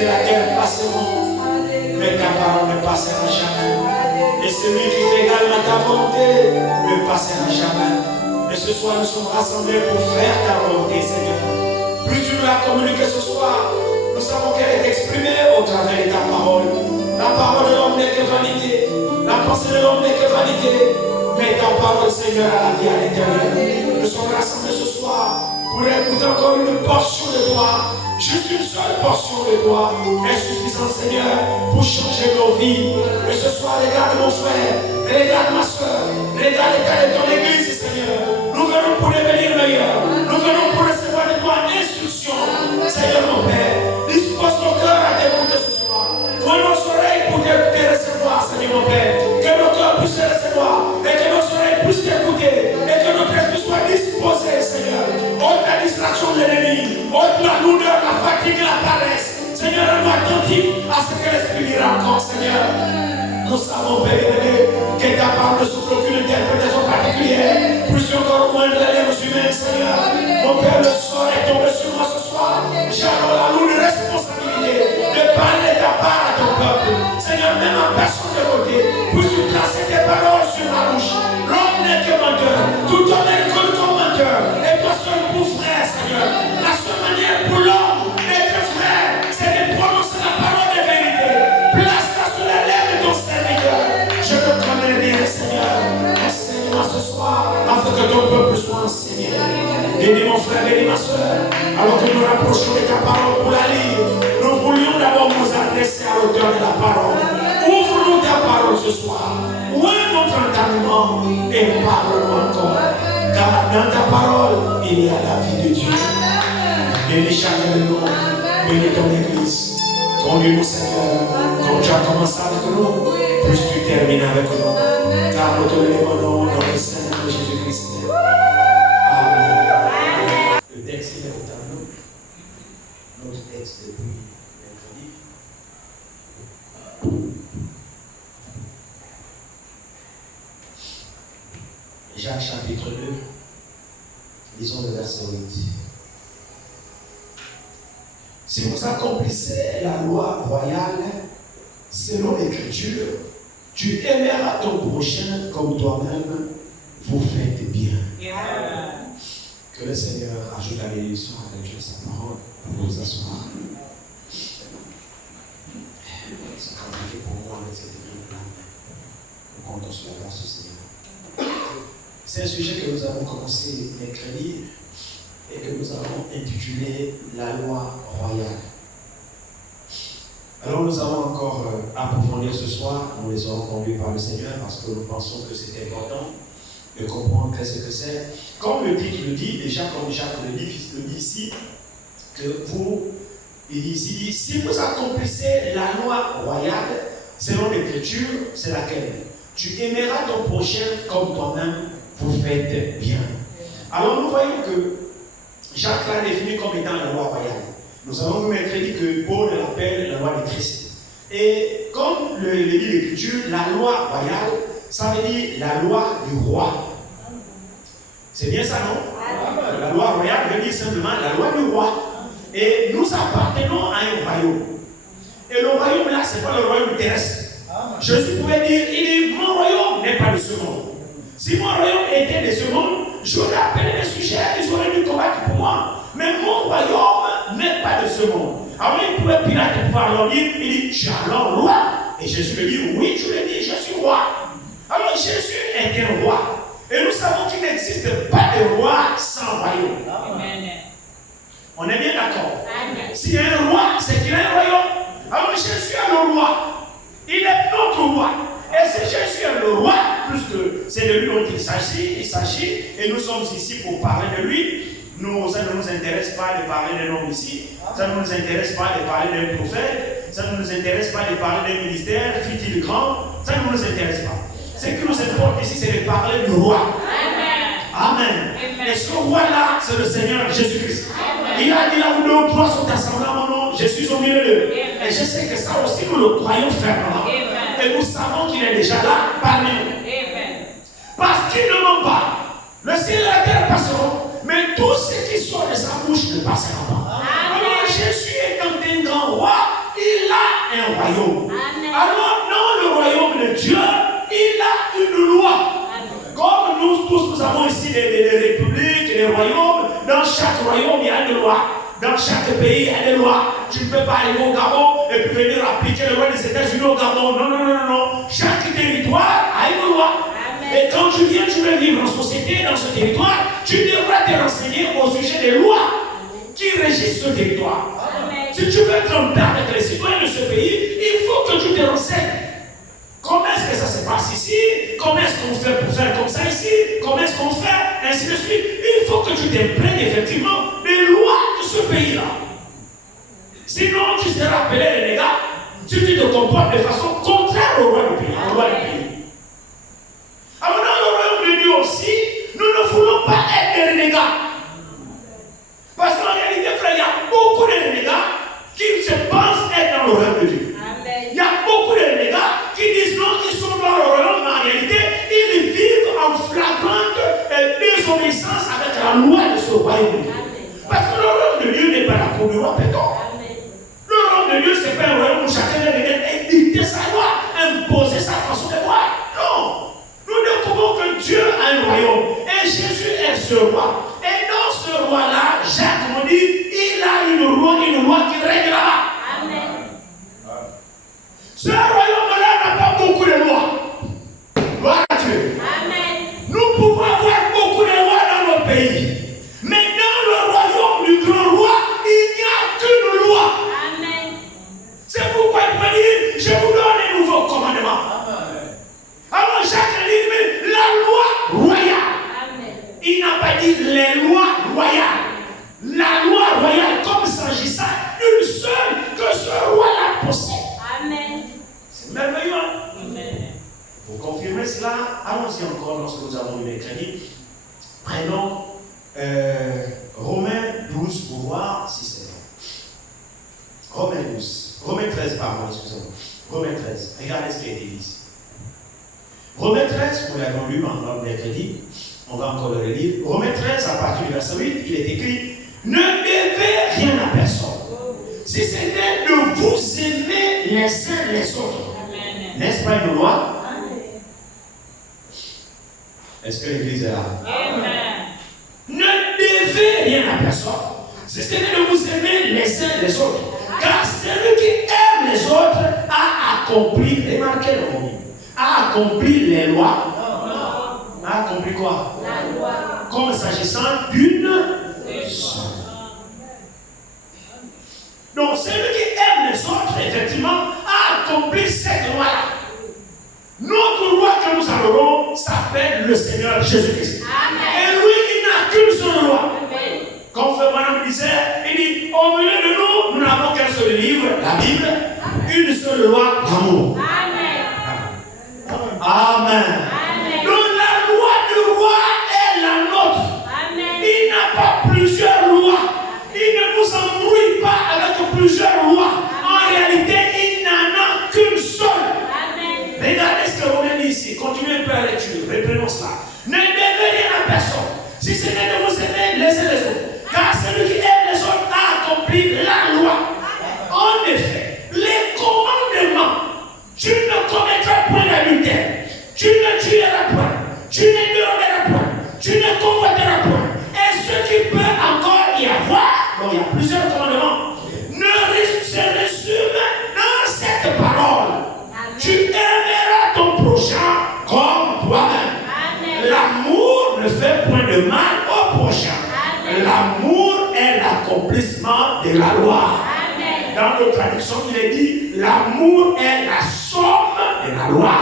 ciel et la terre passeront, mais ta parole ne passera jamais. Et celui qui fait égal à ta volonté ne passera jamais. Et ce soir, nous sommes rassemblés pour faire ta volonté, Seigneur. Plus tu nous l'as communiqué ce soir, nous savons qu'elle est exprimée au travers de ta parole. La parole de l'homme n'est que vanité. La pensée de l'homme n'est que vanité. Mais ta parole, Seigneur, a la vie à l'intérieur. Nous sommes rassemblés ce soir pour écouter encore une portion de toi. Juste une seule portion de toi est suffisante, Seigneur, pour changer nos vies. Et ce soir, regarde mon frère, regarde ma soeur, regarde l'état de ton église, Seigneur. Nous venons pour devenir meilleurs. Nous venons pour recevoir de toi instruction. Seigneur, mon Père, dispose ton cœur à t'écouter ce soir. Ouvre nos oreilles pour te recevoir, Seigneur, mon Père. Que nos cœurs puissent te recevoir et que nos oreilles puissent t'écouter et que notre esprit soit disposé, Seigneur. Ôte la distraction de l'ennemi, ôte la lourdeur, la fatigue, la paresse. Seigneur, rends-nous attentifs à ce que l'Esprit dira encore, Seigneur. Nous savons, Père élevé, que ta parole ne souffre aucune interprétation particulière. Plus encore moins de la lèvre humaine, Seigneur. Mon Père, le sort est tombé sur moi ce soir. J'ai alors la lourde responsabilité de parler ta part à ton peuple. Seigneur, même en personne de côté, puisses-tu placer tes paroles sur ma bouche. L'homme n'est que menteur, tout homme est reconnu comme menteur. Et toi seul pour frère, Seigneur. La seule manière pour l'homme d'être frère, c'est de prononcer la parole de vérité. Place-la sur la lèvre de ton serviteur. Je ne connais rien, Seigneur. Enseigne-moi ce soir, afin que ton peuple soit enseigné. Bénis mon frère, bénis ma soeur. Alors que nous rapprochons de ta parole pour la lire, nous voulions d'abord nous adresser à l'auteur de la parole. Ouvre-nous ta parole ce soir. Où est notre entendement? Et parle-nous encore. Car dans ta parole, il y a la vie de Dieu. Bénis chacun de nous. Bénis ton église. Conduis-nous, Seigneur. Comme tu as commencé avec nous, puisses-tu terminer avec nous. Car nous te donnons nom dans le Seigneur de Jésus-Christ. Amen. Le texte est au tableau. Notre texte depuis mercredi. Jacques chapitre 2, lisons le verset 8. Si vous accomplissez la loi royale selon l'Écriture, tu aimeras ton prochain comme toi-même, vous faites bien. Yeah. Que le Seigneur ajoute la bénédiction avec sa parole pour vous asseoir. C'est compliqué pour moi avec cette écriture-là. Nous comptons sur la grâce du Seigneur. C'est un sujet que nous avons commencé mercredi et que nous avons intitulé la loi royale. Alors nous allons encore approfondir ce soir, nous les serons conduits par le Seigneur parce que nous pensons que c'est important de comprendre ce que c'est. Comme le titre le dit, déjà comme Jacques le dit ici, que il dit ici, si vous accomplissez la loi royale, selon l'Écriture, c'est laquelle? Tu aimeras ton prochain comme toi-même, vous faites bien. Alors nous voyons que Jacques l'a défini comme étant la loi royale. Nous avons vu mercredi que Paul l'appelle la loi de Christ. Et comme le dit l'Écriture, la loi royale, ça veut dire la loi du roi. C'est bien ça, non? La loi royale veut dire simplement la loi du roi. Et nous appartenons à un royaume. Et le royaume là, ce n'est pas le royaume terrestre. Jésus pouvait dire, il dit, mon royaume n'est pas de ce monde. Si mon royaume était de ce monde, j'aurais appelé les sujets, ils auraient dû combattre pour moi. Mais mon royaume n'est pas de ce monde. Alors il pouvait Pilate pouvoir leur dire, il dit, tu es alors roi. Et Jésus lui dit, oui, tu le dis, je suis roi. Alors Jésus est un roi. Et nous savons qu'il n'existe pas de roi sans royaume. Amen. On est bien d'accord. S'il y a un roi, c'est qu'il y a un royaume. Alors Jésus est le roi. Il est notre roi. Et si Jésus est le roi, puisque c'est de lui dont il s'agit, et nous sommes ici pour parler de lui, ça ne nous intéresse pas de parler d'un homme ici, ça ne nous intéresse pas de parler d'un prophète, ça ne nous intéresse pas de parler d'un ministère, fut-il grand, ça ne nous intéresse pas. Ce qui nous importe ici, c'est de parler du roi. Amen. Et ce roi-là, c'est le Seigneur Jésus-Christ. Il a dit là où deux ou trois sont assemblés à mon nom, je suis au milieu d'eux. Et je sais que ça aussi, nous le croyons fermement. Et nous savons qu'il est déjà là parmi nous. Parce qu'il ne ment pas. Le ciel et la terre passeront, mais tout ce qui sort de sa bouche ne passera pas. Alors Jésus étant un grand roi, royaume, il y a une loi. Dans chaque pays, il y a des lois. Tu ne peux pas arriver au Gabon et puis venir appliquer le loi des États-Unis au Gabon. Non, non, non, non, non. Chaque territoire a une loi. Et quand tu viens, tu veux vivre en société, dans ce territoire, tu devras te renseigner au sujet des lois qui régissent ce territoire. Si tu veux être en paix avec les citoyens de ce pays, il faut que tu te renseignes. Comment est-ce que ça se passe ici? Comment est-ce qu'on fait pour faire comme ça ici? Comment est-ce qu'on fait? Ainsi de suite. Il faut que tu t'imprègnes effectivement des lois de ce pays-là. Sinon, tu seras appelé renégat si tu te comportes de façon contraire au roi du pays. Alors, dans le royaume de Dieu aussi, nous ne voulons pas être des renégats. Parce qu'en réalité, frère, il y a beaucoup de renégats qui se pensent être dans le royaume de Dieu. Il y a beaucoup de renégats qui disent non, ils sont dans le royaume, mais en réalité, ils vivent en flagrante désobéissance avec la loi de ce royaume de Dieu. Parce que le royaume de Dieu n'est pas la cour du roi Péton. Le royaume de Dieu, ce n'est pas un royaume où chacun vient dicter sa loi, imposer sa façon de voir. Non. Nous découvrons que Dieu a un royaume. Et Jésus est ce roi. Et dans ce roi-là, Jacques nous dit, il a une loi qui règne là-bas. Ce royaume-là n'a pas beaucoup de lois. Gloire à Dieu. Amen. Nous pouvons avoir beaucoup de lois dans notre pays. Mais dans le royaume du grand roi, il n'y a qu'une loi. Amen. C'est pourquoi il peut dire, je vous donne un nouveau commandement. Alors Jacques dit, mais la loi royale. Amen. Il n'a pas dit les lois royales. La loi royale, comme s'agissant d'une seule que ce roi-là possède. Amen. C'est merveilleux. Amen. Pour confirmer cela, allons-y encore lorsque nous avons eu les crédits. Prenons Romains 12 pour voir si c'est bon. Romains 12. Romains 13, pardon, excusez-moi. Romains 13. Regardez ce qui a été dit ici. Romains 13, nous l'avons lu pendant le mercredi. On va encore le relire. Romains 13, à partir du verset 8, il est écrit: ne devez rien à personne, si c'était de vous aimer les uns les autres. N'est-ce pas une loi? Est-ce que l'église est là? Amen. Ne devez rien à personne, si c'était de vous aimer les uns les autres. Car celui qui aime les autres a accompli, remarquez le mot, a accompli les lois. Non. A accompli quoi? La loi. Comme s'agissant d'une seule. Donc celui qui aime les autres, effectivement, a accompli cette loi-là. Notre loi que nous adorons s'appelle le Seigneur Jésus-Christ. Et lui, il n'a qu'une seule loi. Amen. Comme Frère Branham disait, il dit, au milieu de nous, nous n'avons qu'un seul livre, la Bible, une seule loi, l'amour. Amen. Amen. Donc la loi du roi est la nôtre. Amen. Il n'a pas plusieurs lois. Il ne nous embrouille pas avec plusieurs lois. En réalité, il n'en a qu'une seule. Amen. Regardez ce que Romain dit ici. Continuez un peu à la lecture. Reprenons cela. Ne devez rien à personne, si ce n'est de vous aimer les uns les autres. Car celui qui aime les autres a accompli la loi. En effet, les commandements: tu ne commettras point d'adultère, tu ne tueras point, tu ne déroberas point, tu ne convoiteras point. Et ce qui peut encore y avoir, donc il y a plusieurs commandements, se résume dans cette parole: tu aimeras ton prochain comme toi-même. L'amour ne fait point de mal au prochain. L'amour est l'accomplissement de la loi. Amen. Dans notre traduction, il est dit: l'amour est la somme de la loi.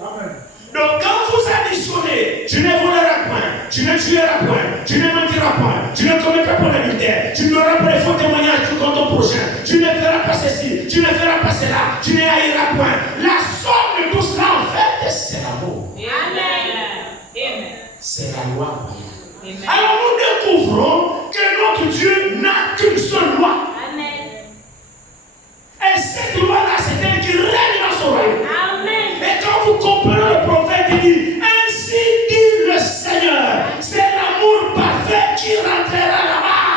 Amen. Donc quand vous additionnez, tu ne voleras point, tu ne tueras point, tu ne mentiras point, tu ne commettras point d'adultère, tu n'auras pas de faux témoignages contre ton prochain, tu ne feras pas ceci, tu ne feras pas cela, tu ne haïras point. La somme de tout cela, en fait, c'est l'amour. Amen. C'est la loi royale. Amen. Alors nous découvrons que notre Dieu n'a qu'une seule loi. Amen. Et cette loi-là, c'est elle qui règne dans son royaume. Amen. Et quand vous comprenez le prophète, il dit: ainsi dit le Seigneur, c'est l'amour parfait qui rentrera là-bas.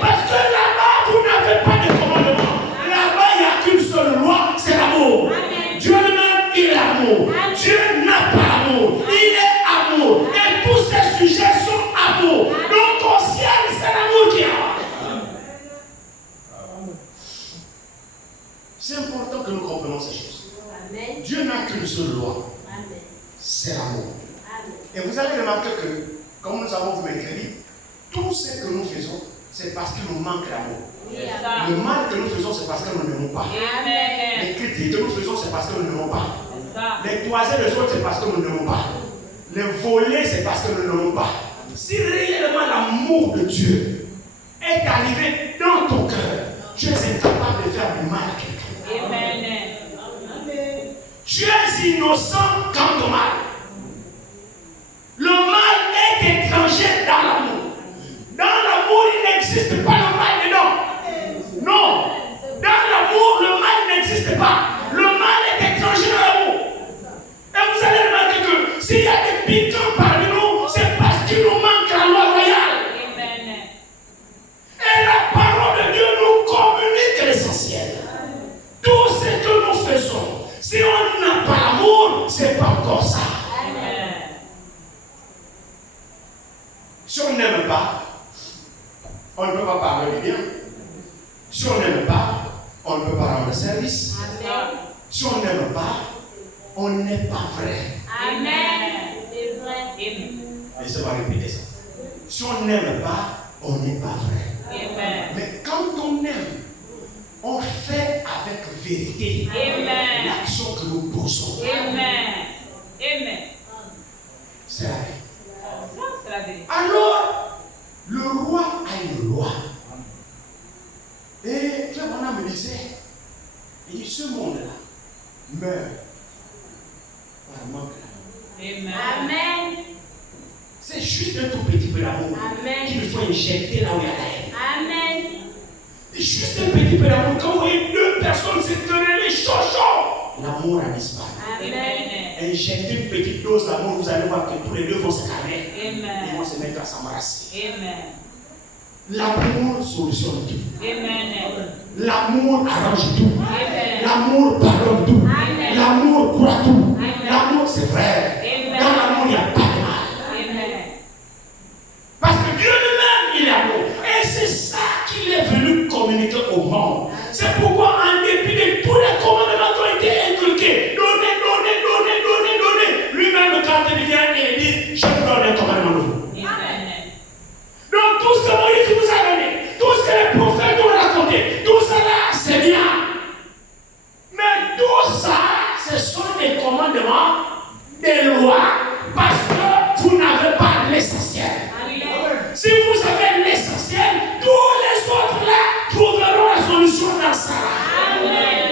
Parce que là-bas, vous n'avez pas de commandement. Là-bas, il n'y a qu'une seule loi, c'est l'amour. Dieu lui-même, il est amour. Dieu n'a pas l'amour. Il est amour. Et tous ces sujets sont amour. faisons, c'est parce qu'il nous manque l'amour. Ça. Le mal que nous faisons, c'est parce que nous n'aimons pas. Amen. Les critiques que nous faisons, c'est parce que nous n'aimons pas. Ça. Les toiser les autres, c'est parce que nous n'aimons pas. Les voler, c'est parce que nous n'aimons pas. Si réellement l'amour de Dieu est arrivé dans ton cœur, tu es incapable de faire du mal à quelqu'un. Amen. Tu es innocent quant au mal. Le mal est étranger dans l'amour. Dans l'amour, il n'existe pas le mal dedans. Non. Dans l'amour, le mal n'existe pas. Le mal est étranger dans l'amour. Et vous allez remarquer que s'il y a des piquants parmi nous, c'est parce qu'il nous manque la loi royale. Amen. Et la parole de Dieu nous communique l'essentiel. Tout ce que nous faisons, si on n'a pas l'amour, c'est pas encore ça. Amen. Si on n'aime pas, on ne peut pas parler de bien. Si on n'aime pas, on ne peut pas rendre service. Amen. Si on n'aime pas, on n'est pas vrai. Amen. C'est vrai. Amen. Laissez-moi répéter ça. Si on n'aime pas, on n'est pas vrai. Amen. Mais quand on aime, on fait avec vérité Amen. l'action que nous posons. Amen. Amen. C'est la vie. Ça, c'est la vérité. Alors, le roi a une loi. Et Frère Branham me disait, il dit, ce monde-là meurt par manque d'amour. Amen. C'est juste un tout petit peu d'amour Amen. qu'il faut injecter là où il y a la haine. Amen. C'est juste un petit peu d'amour. Quand vous voyez deux personnes se quereller chaud, l'amour a disparu. Amen. Injectez une petite dose d'amour, vous allez voir que tous les deux vont se calmer. Amen. Ils vont se mettre à s'embrasser. Amen. L'amour solutionne tout. Amen. L'amour arrange tout. Amen. L'amour pardonne tout. Amen. L'amour croit tout. Amen. L'amour c'est vrai. Amen. Dans l'amour, il n'y a pas de mal. Amen. Parce que Dieu lui-même, il est amour. Et c'est ça qu'il est venu communiquer au monde. C'est pourquoi, en dépit de tous les commandements qui ont été inculqués, donnez, lui-même, quand il vient, il dit, je vous donne un commandement nouveau. Amen. Donc tout ce que Moïse vous a donné, tout ce que les prophètes nous ont raconté, tout cela c'est bien. Mais tout ça, ce sont des commandements, des lois, parce que vous n'avez pas l'essentiel. Amen. Si vous avez l'essentiel, tous les autres là trouveront la solution dans ça. Amen.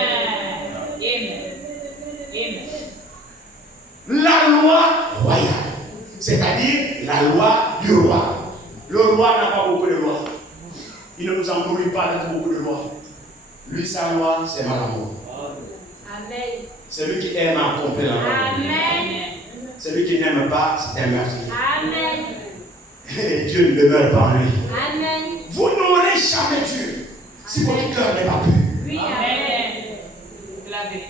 Amen. Amen. La loi royale, c'est-à-dire la loi du roi. Le roi n'a pas beaucoup de lois. Il ne nous embrouille pas avec beaucoup de lois. Lui, sa loi, c'est l'amour. Amen. Celui qui aime a accompli la loi. Amen. Celui qui n'aime pas, c'est un meurtrier. Amen. Et Dieu ne demeure pas en lui. Amen. Vous n'aurez jamais Dieu si votre cœur n'est pas pur. Oui, amen. C'est la vérité.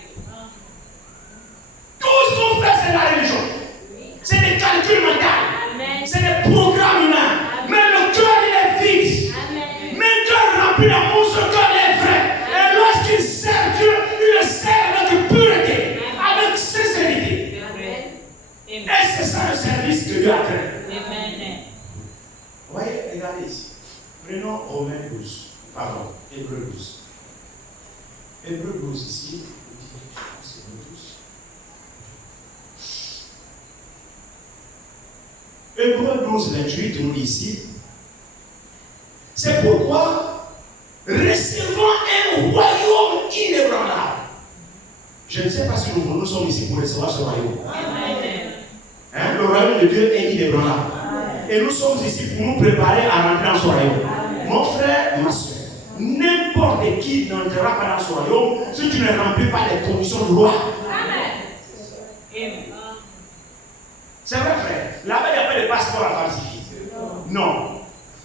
Tout ce qu'on fait, c'est la religion. C'est des calculs mentaux. Amen. C'est des programmes humains. Mais le cœur, il est vide. Amen. Mais le cœur rempli d'amour, ce cœur est vrai. Et lorsqu'il sert Dieu, il le sert avec pureté, avec sincérité. C'est vrai. Et Amen. c'est ça le service que Dieu a fait. Amen. Vous voyez, regardez ici. Prenons Romains 12. Pardon, Hébreux 12. Hébreux 12 ici. C'est Hébreux 12. Hébreux 12, 28 nous dit ici. C'est pourquoi recevons un royaume inébranlable. Je ne sais pas si nous sommes ici pour recevoir ce royaume. Amen. Hein? Le royaume de Dieu est inébranlable. Et nous sommes ici pour nous préparer à rentrer dans ce royaume. Mon frère, ma soeur, n'importe qui n'entrera pas dans ce royaume si tu ne remplis pas les conditions du roi. Amen. Amen. C'est vrai, frère. Là-bas, il n'y a pas de passeport à falsifier. Non.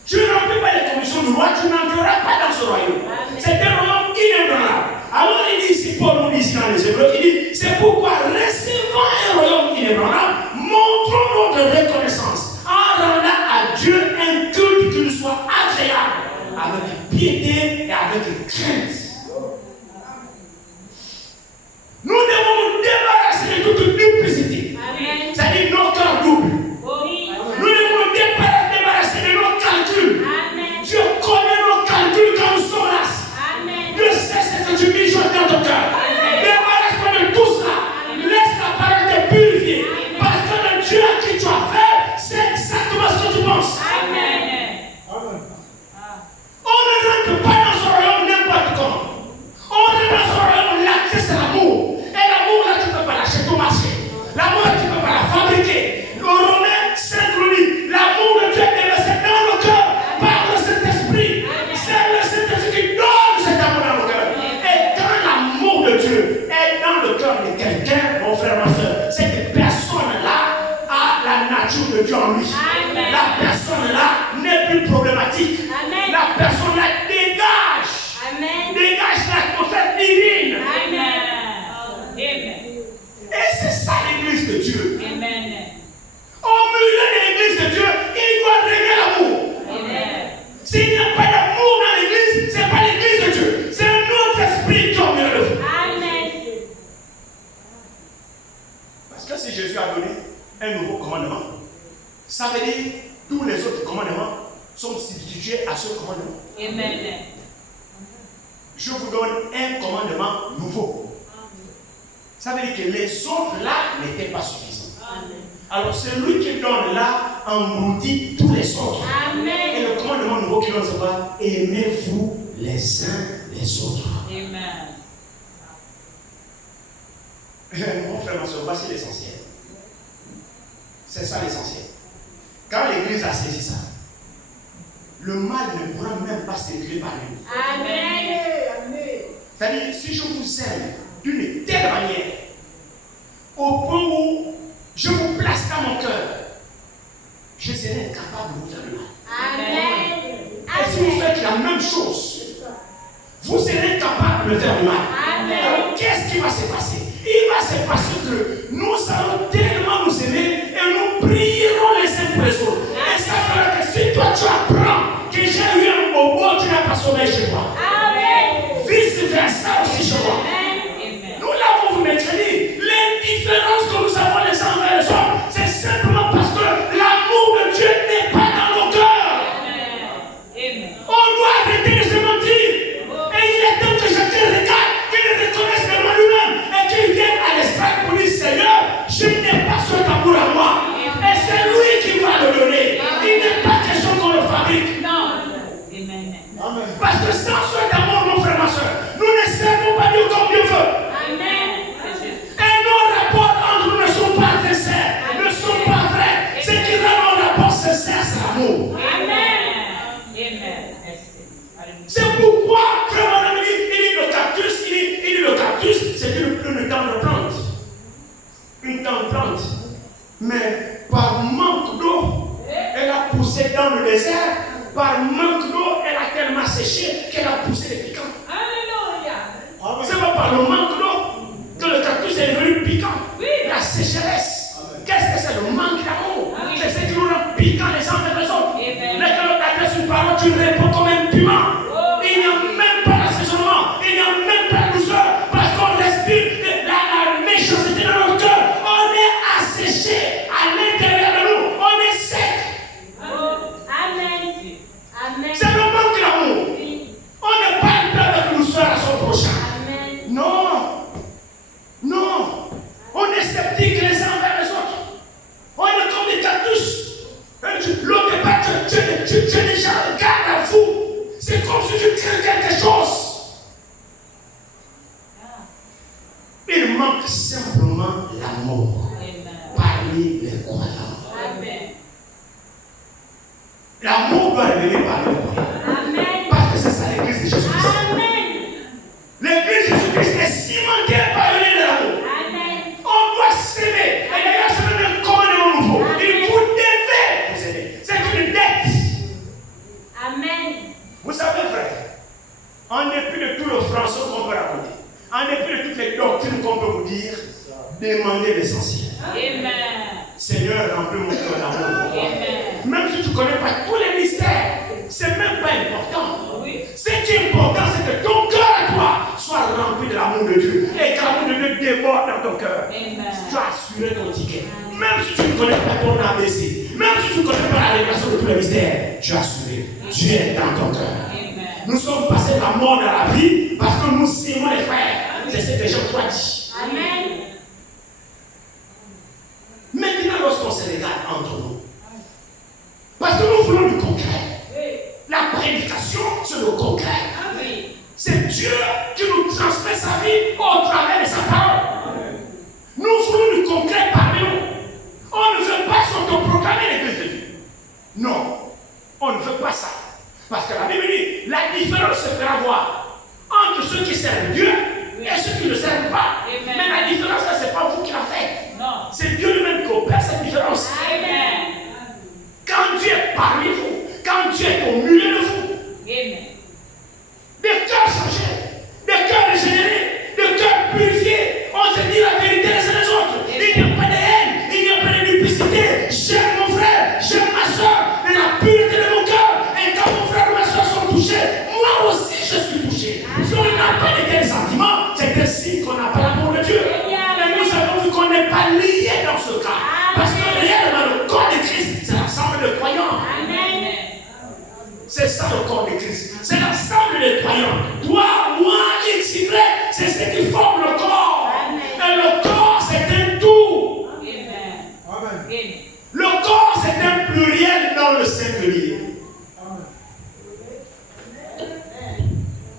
Tu ne remplis pas les conditions du roi, tu n'entreras pas dans ce royaume. C'est un royaume inébranlable. Alors il dit ici, Paul nous dit ici dans les Hébreux, il dit, c'est pourquoi recevant un royaume inébranlable, montrons notre reconnaissance en rendant à Dieu un culte qui nous soit agréable, avec piété et avec crainte. Nous devons nous débarrasser de toute duplicité. Amen. C'est-à-dire nos cœurs doubles. Oui. Nous devons nous débarrasser de nos calculs. Amen. Dieu Amen. la personne la dégage. Amen. Dégage l'atmosphère divine. Amen. Amen. Et c'est ça l'église de Dieu. Amen. Au milieu de l'église de Dieu, il doit régner l'amour. Amen. S'il n'y a pas d'amour dans l'église, ce n'est pas l'église de Dieu. C'est un autre esprit qui est au milieu de vous. Amen. Parce que si Jésus a donné un nouveau commandement, ça veut dire que tous les autres commandements sont substitués à ce commandement. Amen. Je vous donne un commandement nouveau. Ça veut dire que les autres là n'étaient pas suffisants. Amen. Alors celui qui donne là engloutit tous les autres. Amen. Et le commandement nouveau qu'il donne, c'est quoi? Aimez-vous les uns les autres. Amen. Mon frère, ma soeur, voici l'essentiel. C'est ça l'essentiel. Quand l'église a saisi ça, le mal ne pourra même pas circuler par nous. Amen. C'est-à-dire, si je vous aime d'une telle manière, au point où je vous place dans mon cœur, je serai incapable de vous faire du mal. Amen. Et si vous faites la même chose, vous serez capable de faire du mal. Amen. Alors, qu'est-ce qui va se passer? Il va se passer que nous allons tellement nous aimer et nous prierons les uns pour les autres. Et ça fera que si toi tu apprends que j'ai eu un bobo, tu n'as pas sommeil chez toi. Amen. Vice versa aussi chez moi. Amen. Nous l'avons vous mercredi. L'indifférence que nous avons les uns envers les autres, c'est simplement parce que l'amour de Dieu n'est pas dans nos cœurs. Amen. On doit arrêter de se mentir. Et il est temps que chacun regarde, qu'il reconnaisse devant lui-même et qu'il vienne à l'espace pour dire Seigneur, je n'ai pas ce amour à moi. Et c'est lui qui va le donner. Il n'est pas question qu'on le fabrique. Non. Amen. Parce que sans ce d'amour, mon frère, ma soeur, nous ne servons pas Dieu comme Dieu veut. Amen. C'est juste. Et nos rapports entre nous ne sont pas sincères, ne sont pas vrais. Ce qui rend nos rapports sincères, c'est l'amour. Amen. Amen. Merci. Alléluia. C'est pourquoi, frère, mon ami, il dit le cactus, il dit le cactus, c'est une tendre plante. Une tendre plante. Mais par manque d'eau, elle a poussé dans le désert. Par manque d'eau, elle a tellement séché qu'elle a poussé les piquants. Alléluia. C'est pas par le manque d'eau que le cactus est devenu piquant. Oui. La sécheresse. Qu'est-ce que c'est? Le manque d'amour. Oui. C'est ce qui nous rend piquants les uns vers les autres. Amen. Mais quand on t'adresse une parole, tu réponds comme un piment. Oh. Il n'y a même pas d'assaisonnement. Il n'y a même pas de douceur. Parce qu'on respire la méchanceté dans notre cœur. On est asséché à l'intérieur de nous. On est sec. Oh. Amen. Amen. C'est le manque d'amour. Oui. On n'est pas un peu avec douceur à son prochain. Amen. Non. Non. On est sceptique les uns envers les autres. On est comme des cactus. L'autre n'est pas tu es déjà garde à vous. C'est comme si tu crains quelque chose. Il manque simplement l'amour Amen. parmi les croyants. Amen. L'amour doit revenir parmi les croyants. Amen. Parce que c'est ça l'église de Jésus-Christ. Amen. L'église de Jésus-Christ est cimentée par le lien de l'amour. Amen. On doit s'aimer. Et d'ailleurs, c'est même un commandement nouveau. Il vous devez vous aimer. C'est une dette. Amen. Vous savez, frère, en dépit de tout le français qu'on peut raconter, en dépit de toutes les doctrines qu'on peut vous dire, demandez l'essentiel. Amen. Seigneur, remplis mon cœur d'amour. Amen. Même si tu ne connais pas tous les mystères, c'est même pas important. Oui. Ce qui est important, c'est que ton cœur à toi soit rempli de l'amour de Dieu. Et que l'amour de Dieu déborde dans ton cœur. Amen. Tu as assuré ton ticket. Même si tu ne connais pas ton ABC, même si tu ne connais pas la révélation de tous les mystères, tu as assuré. Dieu est dans ton cœur. Amen. Nous sommes passés de la mort dans la vie parce que nous aimons les frères. C'est ce que Jean 3 dit. Amen. Maintenant, lorsqu'on se regarde entre nous, parce que nous voulons du concret. La prédication, c'est le concret. Oui. C'est Dieu qui nous transmet sa vie au travers de sa parole. Nous voulons du concret parmi nous. On ne veut pas s'autoproclamer l'église de Dieu. Non, on ne veut pas ça. Parce que la Bible dit, la différence se fera voir entre ceux qui servent Dieu et ceux qui ne servent pas. Amen. Mais la différence, là, ce n'est pas vous qui la faites. Non. C'est Dieu lui-même qui opère cette différence. Amen. Quand Dieu est parmi vous, quand Dieu est au milieu de vous, touchés. Moi aussi, je suis touché. Si on n'a pas de tels sentiments, c'est un signe qu'on n'a pas l'amour de Dieu. Mais nous avons vu qu'on n'est pas lié dans ce cas. Parce que réellement, le corps de Christ, c'est l'ensemble de croyants. Amen. C'est ça le corps de Christ. C'est l'ensemble des croyants. Toi, moi, X, Y, c'est ce qui forme le corps. Et le corps, c'est un tout. Amen. Le corps, c'est un pluriel dans le singulier.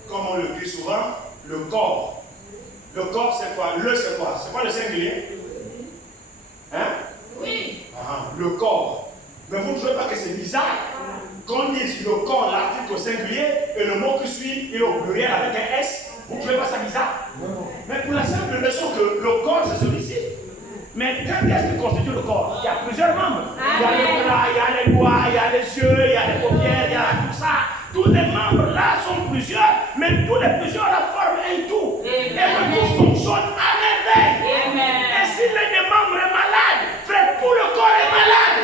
Comme on le dit souvent, le corps. Le corps, c'est quoi? Le, c'est quoi? C'est quoi le singulier? Hein? Oui. Ah, le corps. Mais vous ne trouvez pas que c'est bizarre? Quand on dit le corps, l'article au singulier, et le mot qui suit est au pluriel avec un S, vous ne trouvez pas ça bizarre? Mais pour la simple raison que le corps, c'est celui-ci. Mais qu'est-ce qui constitue le corps? Il y a plusieurs membres. Il y a les bras, il y a les doigts, il y a les yeux, il y a les paupières, il y a tout ça. Tous les membres là sont plusieurs, mais tous les plusieurs la forment un tout. Et le tout fonctionne à merveille. Et si l'un des membres est malade, frère, tout le corps est malade.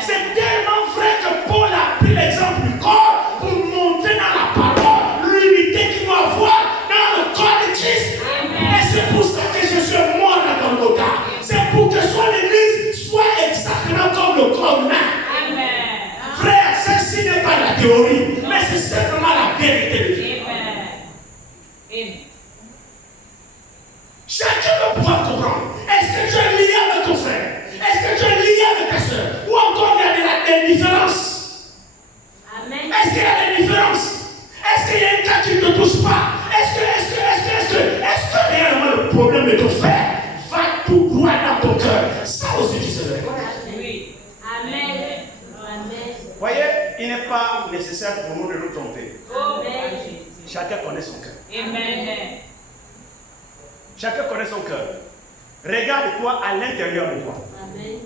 C'est tellement vrai que Paul a pris l'exemple du corps pour montrer dans la parole l'unité qu'il doit avoir dans le corps de Christ. Et c'est pour ça que je suis mort dans le cas. C'est pour que son église soit exactement comme le corps humain. Frère, ceci n'est pas la théorie, mais c'est simplement la vérité de Dieu. Chacun doit pouvoir comprendre. Est-ce que tu es lié avec ton frère? Est-ce que tu es lié avec ta soeur? Ou encore il y a des différences? Est-ce qu'il y a des différences? Est-ce qu'il y a un cas qui ne te touche pas? Est-ce que réellement le problème de ton frère va tout droit dans ton cœur? Ça aussi tu sais le reconnaître. Oui. Amen. Voyez, il n'est pas nécessaire pour nous de nous tromper. Amen. Chacun connaît son cœur. Amen. Chacun connaît son cœur. Regarde-toi à l'intérieur de toi. Amen.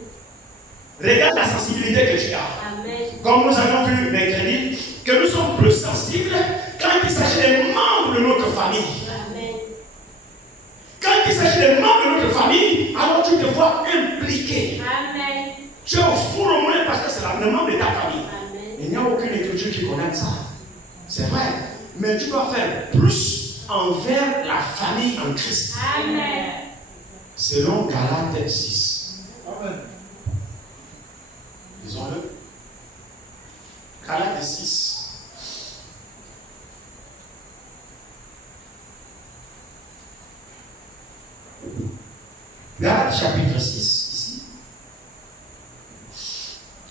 Regarde la sensibilité que tu as. Amen. Comme nous avons vu mercredi, que nous sommes plus sensibles quand il s'agit des membres de notre famille. Amen. Quand il s'agit des membres de notre famille, alors tu te vois impliqué. Amen. Tu es au four au moulin parce que c'est le membre de ta famille. Amen. Il n'y a aucune écriture qui connaît ça. C'est vrai. Mais tu dois faire plus envers la famille en Christ. Amen. Selon Galates 6. Amen. Disons-le. Galates 6. Galates chapitre 6, ici.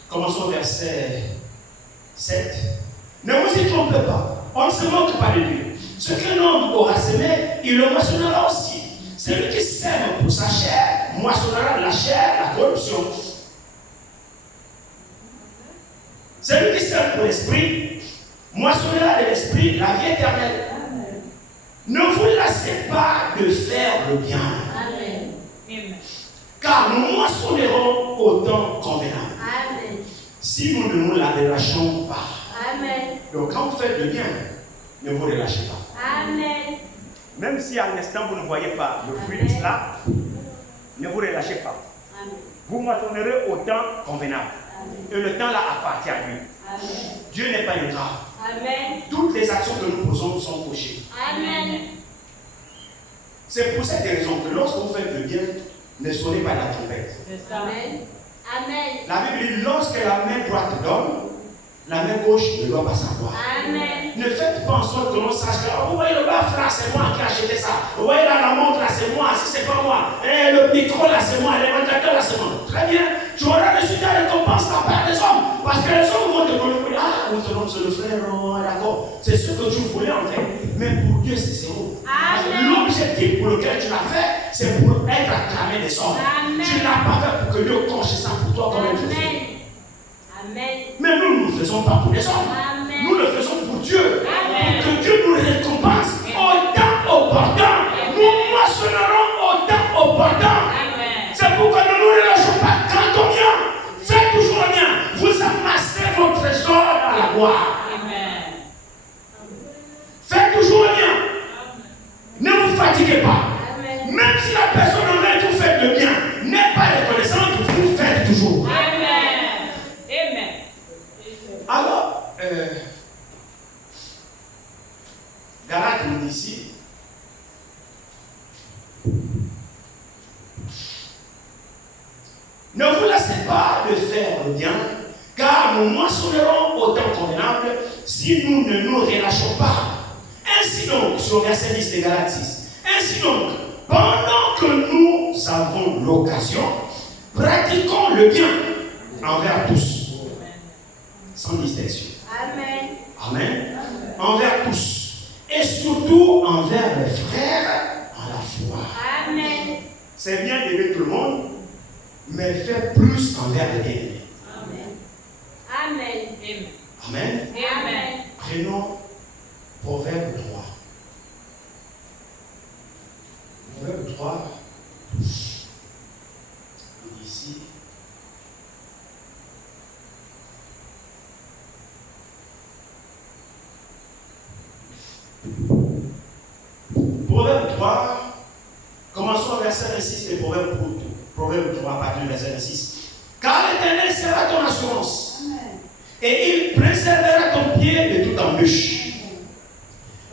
Commençons au verset 7. Ne vous y trompez pas. On ne se moque pas de Dieu. Ce qu'un homme aura semé, il le moissonnera aussi. Celui qui sème pour sa chair, moissonnera de la chair la corruption. Celui qui sème pour l'esprit, moissonnera de l'esprit la vie éternelle. Ne vous lassez pas de faire le bien. Amen. Car nous moissonnerons au temps convenable. Amen. Si nous ne nous la relâchons pas. Amen. Donc quand vous faites le bien, ne vous relâchez pas. Amen. Même si à l'instant vous ne voyez pas le fruit de cela, ne vous relâchez pas. Amen. Vous moissonnerez au temps convenable. Et le temps là appartient à Dieu. Amen. Dieu n'est pas ingrat. Amen. Toutes les actions que nous posons sont cochées. Amen. C'est pour cette raison que lorsque vous faites le bien, ne sonnez pas la trompette. Amen. Amen. La Bible dit, lorsque la main droite donne, la main gauche ne doit pas savoir. Amen. Ne faites pas en sorte que l'on sache que vous voyez le bas là, c'est moi qui ai acheté ça. Vous voyez là, la montre là, c'est moi. Si c'est pas moi, et le micro là, c'est moi. Les ventilateurs là, c'est moi. Très bien. Tu auras reçu ta récompense de la part des hommes. Parce que les hommes vont te connaître. Ah, notre homme, c'est le frère. Oh, d'accord. C'est ce que tu voulais en fait. Mais pour Dieu, c'est zéro. L'objectif pour lequel tu l'as fait, c'est pour être acclamé des hommes. Amen. Tu ne l'as pas fait pour que Dieu coche ça pour toi comme un trophée. Amen. Mais nous ne le faisons pas pour les hommes. Amen. Nous le faisons pour Dieu. Amen. Que Dieu nous récompense au temps opportun. Nous moissonnerons au temps opportun. Amen. C'est pourquoi ne nous relâchons pas. Quand on vient, faites toujours le bien. Vous amassez vos trésors dans la gloire. Amen. Faites toujours le bien. Ne vous fatiguez pas. Amen. Même si la personne en vrai que vous faites le bien n'est pas reconnaissante, vous faites toujours. Amen. Amen. Alors, Galates nous dit ici, ne vous laissez pas de faire le bien, car nous moissonnerons au temps convenable si nous ne nous relâchons pas. Ainsi donc, sur verset 10 de Galates 6, ainsi donc, pendant que nous avons l'occasion, pratiquons le bien envers tous, sans distinction. Amen. Amen. Envers tous, et surtout envers les frères en la foi. Amen. C'est bien d'aimer tout le monde, mais fais plus envers les bien-aimés. Amen. Amen. Amen. Amen. Prenons Proverbe 3. Proverbe 3. Ici. Proverbe 3. Commençons au verset 26 et Proverbe 3 à partir du verset 26. Car l'Éternel sera ton assurance. Et il préservera ton pied de toute embûche.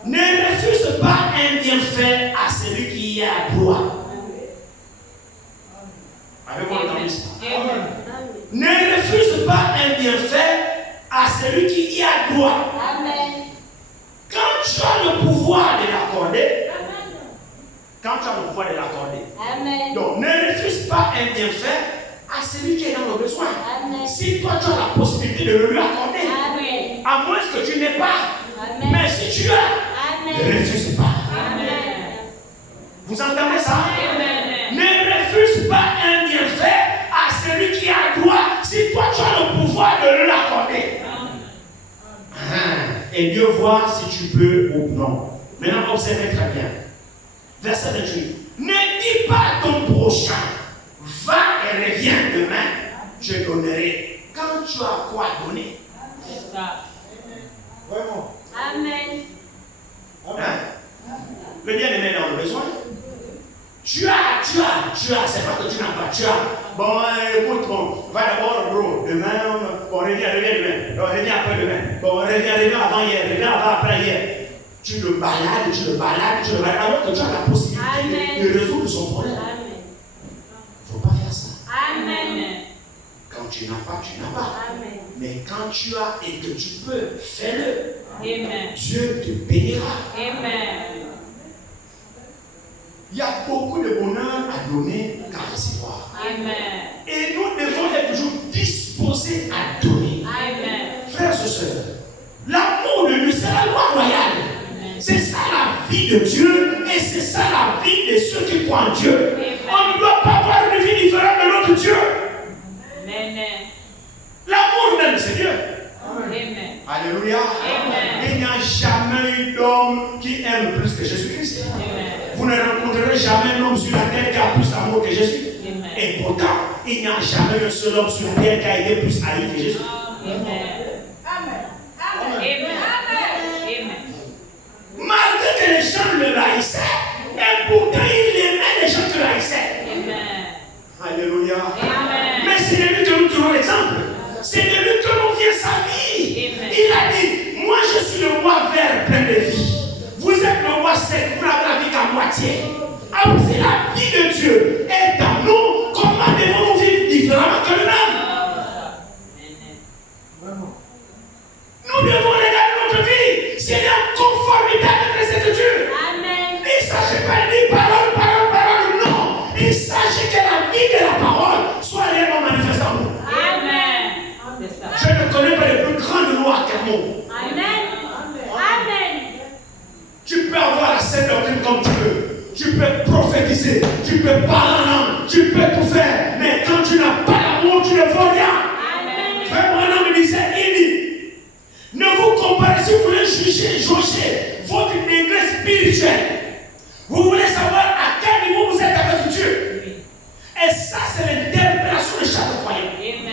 Ne refuse pas un bienfait à celui qui est à droite. Avez-vous entendu ça? Ne refuse pas un bienfait à celui qui est à droite. Amen. Quand tu as le pouvoir de l'accorder, Amen. donc ne refuse pas un bienfait à celui qui est dans le besoin. Amen. Si toi tu as la possibilité de le lui accorder, Amen. à moins que tu n'aies pas, Amen. mais si tu as, ne Amen. refuse pas. Amen. Vous entendez ça? Amen. Ne refuse pas un bienfait à celui qui a droit si toi tu as le pouvoir de l'accorder. Et Dieu voit si tu peux ou non. Maintenant, observez très bien. Verset 28. Ne dis pas à ton prochain, va et reviens demain, je donnerai. Quand tu as quoi donner? C'est ça. Vraiment. Amen. Hein? Le bien-aimé dans le besoin. Tu as, c'est pas que tu n'as pas, tu as. Bon, écoute, va d'abord au bureau, demain, bon, reviens demain, bon, reviens après demain, bon, reviens avant hier, reviens après hier. Tu le balades, alors que tu as la possibilité de résoudre son problème. Amen. Il ne faut pas faire ça. Amen. Quand tu n'as pas, tu n'as pas. Amen. Mais quand tu as et que tu peux, fais-le. Amen. Dieu te bénira. Amen. Il y a beaucoup de bonheur à donner qu'à recevoir. Amen. Et nous devons être toujours disposés à donner. Amen. Frères et sœurs, l'amour de Dieu, c'est la loi royale. C'est ça la vie de Dieu et c'est ça la vie de ceux qui croient en Dieu. On ne doit pas avoir une vie différente de notre Dieu. Amen. L'amour même, c'est Dieu. Amen. Alléluia. Amen. Il n'y a jamais eu d'homme qui aime plus que Jésus-Christ. Amen. Vous ne rencontrerez jamais un homme sur la terre qui a plus d'amour que Jésus. Amen. Et pourtant, il n'y a jamais un seul homme sur la terre qui a été plus haï que Jésus. Amen. Amen. Amen. Malgré que les gens le haïssaient, et pourtant il aimait les gens qui le haïssaient. Amen. Alléluia. Amen. Mais c'est de lui que nous tirons l'exemple. C'est de lui que nous vient sa vie. Amen. Il a dit, moi je suis le roi vert plein de vie. Vous êtes le roi sec, vous n'avez la vie qu'à moitié. Alors si la vie de Dieu est dans nous, comment devons-nous vivre différemment que lui-même? Nous devons regarder notre vie. C'est en conformité avec les Écritures. Amen. Il ne s'agit pas de dire parole, non. Il s'agit que la vie de la parole soit réellement manifestée en nous. Amen. C'est ça. Je ne connais pas de plus grande loi qu'amour. Amen. Amen. Tu peux avoir la sainte doctrine comme tu veux. Tu peux prophétiser. Tu peux parler en langue. Tu peux tout faire. Mais quand tu n'as pas l'amour, tu ne vaux rien. Amen. Frère Branham me disait, il dit, ne vous comparez si vous voulez jauger votre degré spirituel. Vous voulez savoir à quel niveau vous êtes avec Dieu. Et ça, c'est l'interpellation de chaque croyant.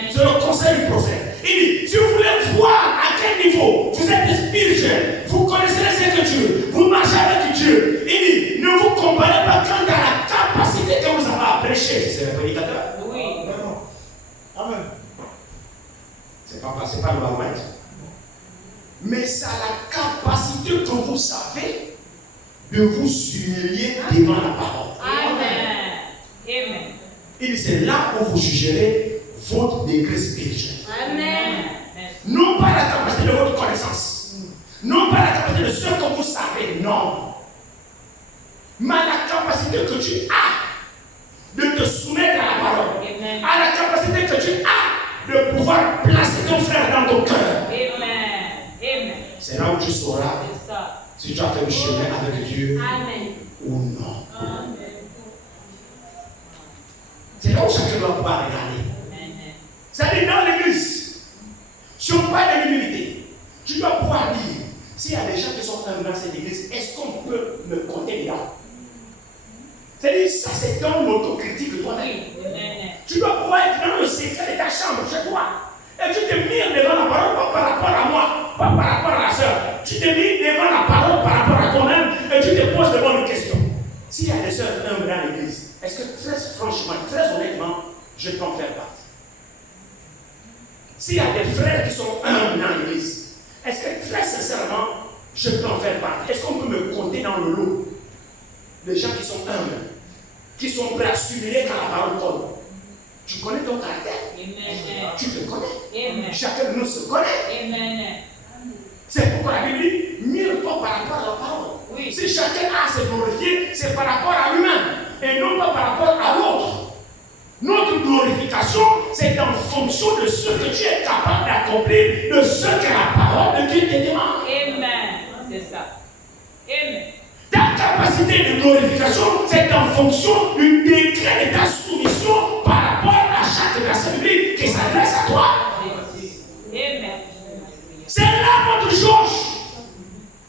C'est le conseil du prophète. Il dit, si vous voulez voir à quel niveau vous êtes spirituel, vous connaissez les Écritures, vous marchez avec Dieu. Il dit, ne vous comparez pas quant à la capacité que vous avez à prêcher. C'est le prédicateur. Oui. Amen. C'est pas le baromètre. Mais c'est à la capacité que vous savez de vous humilier devant la parole. Amen. Il dit, c'est là où vous jugerez votre degré spirituel. Amen. Non pas la capacité de votre connaissance. Non pas la capacité de ce que vous savez, non. Mais la capacité que tu as de te soumettre à la parole. Amen. À la capacité que tu as de pouvoir placer ton frère dans ton cœur. Amen. C'est là où tu sauras C'est ça. si tu as fait le chemin avec Dieu Amen. ou non. Amen. C'est là où chacun doit pouvoir regarder. Amen. C'est-à-dire dans l'église, si on parle de l'humilité, tu dois pouvoir dire, s'il y a des gens qui sont humbles dans cette église, est-ce qu'on peut me compter dedans? C'est-à-dire, ça c'est dans l'autocritique de toi-même. Amen. Tu dois pouvoir être dans le secret de ta chambre chez toi. Et tu te mires devant la parole, pas par rapport à moi, pas par rapport à la soeur. Tu te mires devant la parole par rapport à toi-même et tu te poses de bonnes questions. S'il y a des soeurs humbles dans l'église, est-ce que très franchement, très honnêtement, je peux en faire partie? S'il y a des frères qui sont humbles dans l'église, est-ce que très sincèrement, je peux en faire partie? Est-ce qu'on peut me compter dans le lot des gens qui sont humbles, qui sont prêts à s'humilier quand la parole colle? Tu connais ton caractère? Amen. Tu te connais? Amen. Chacun de nous se connaît. Amen. C'est pourquoi la Bible dit, mire-toi par rapport à la parole. Oui. Si chacun a à se glorifier, c'est par rapport à lui-même et non pas par rapport à l'autre. Notre glorification, c'est en fonction de ce que tu es capable d'accomplir, de ce que la parole de Dieu te demande. Amen. C'est ça. Amen. Ta capacité de glorification, c'est en fonction du décret de ta soumission par rapport à chaque verset biblique qui s'adresse à toi. Jésus. Amen. C'est là notre jauge.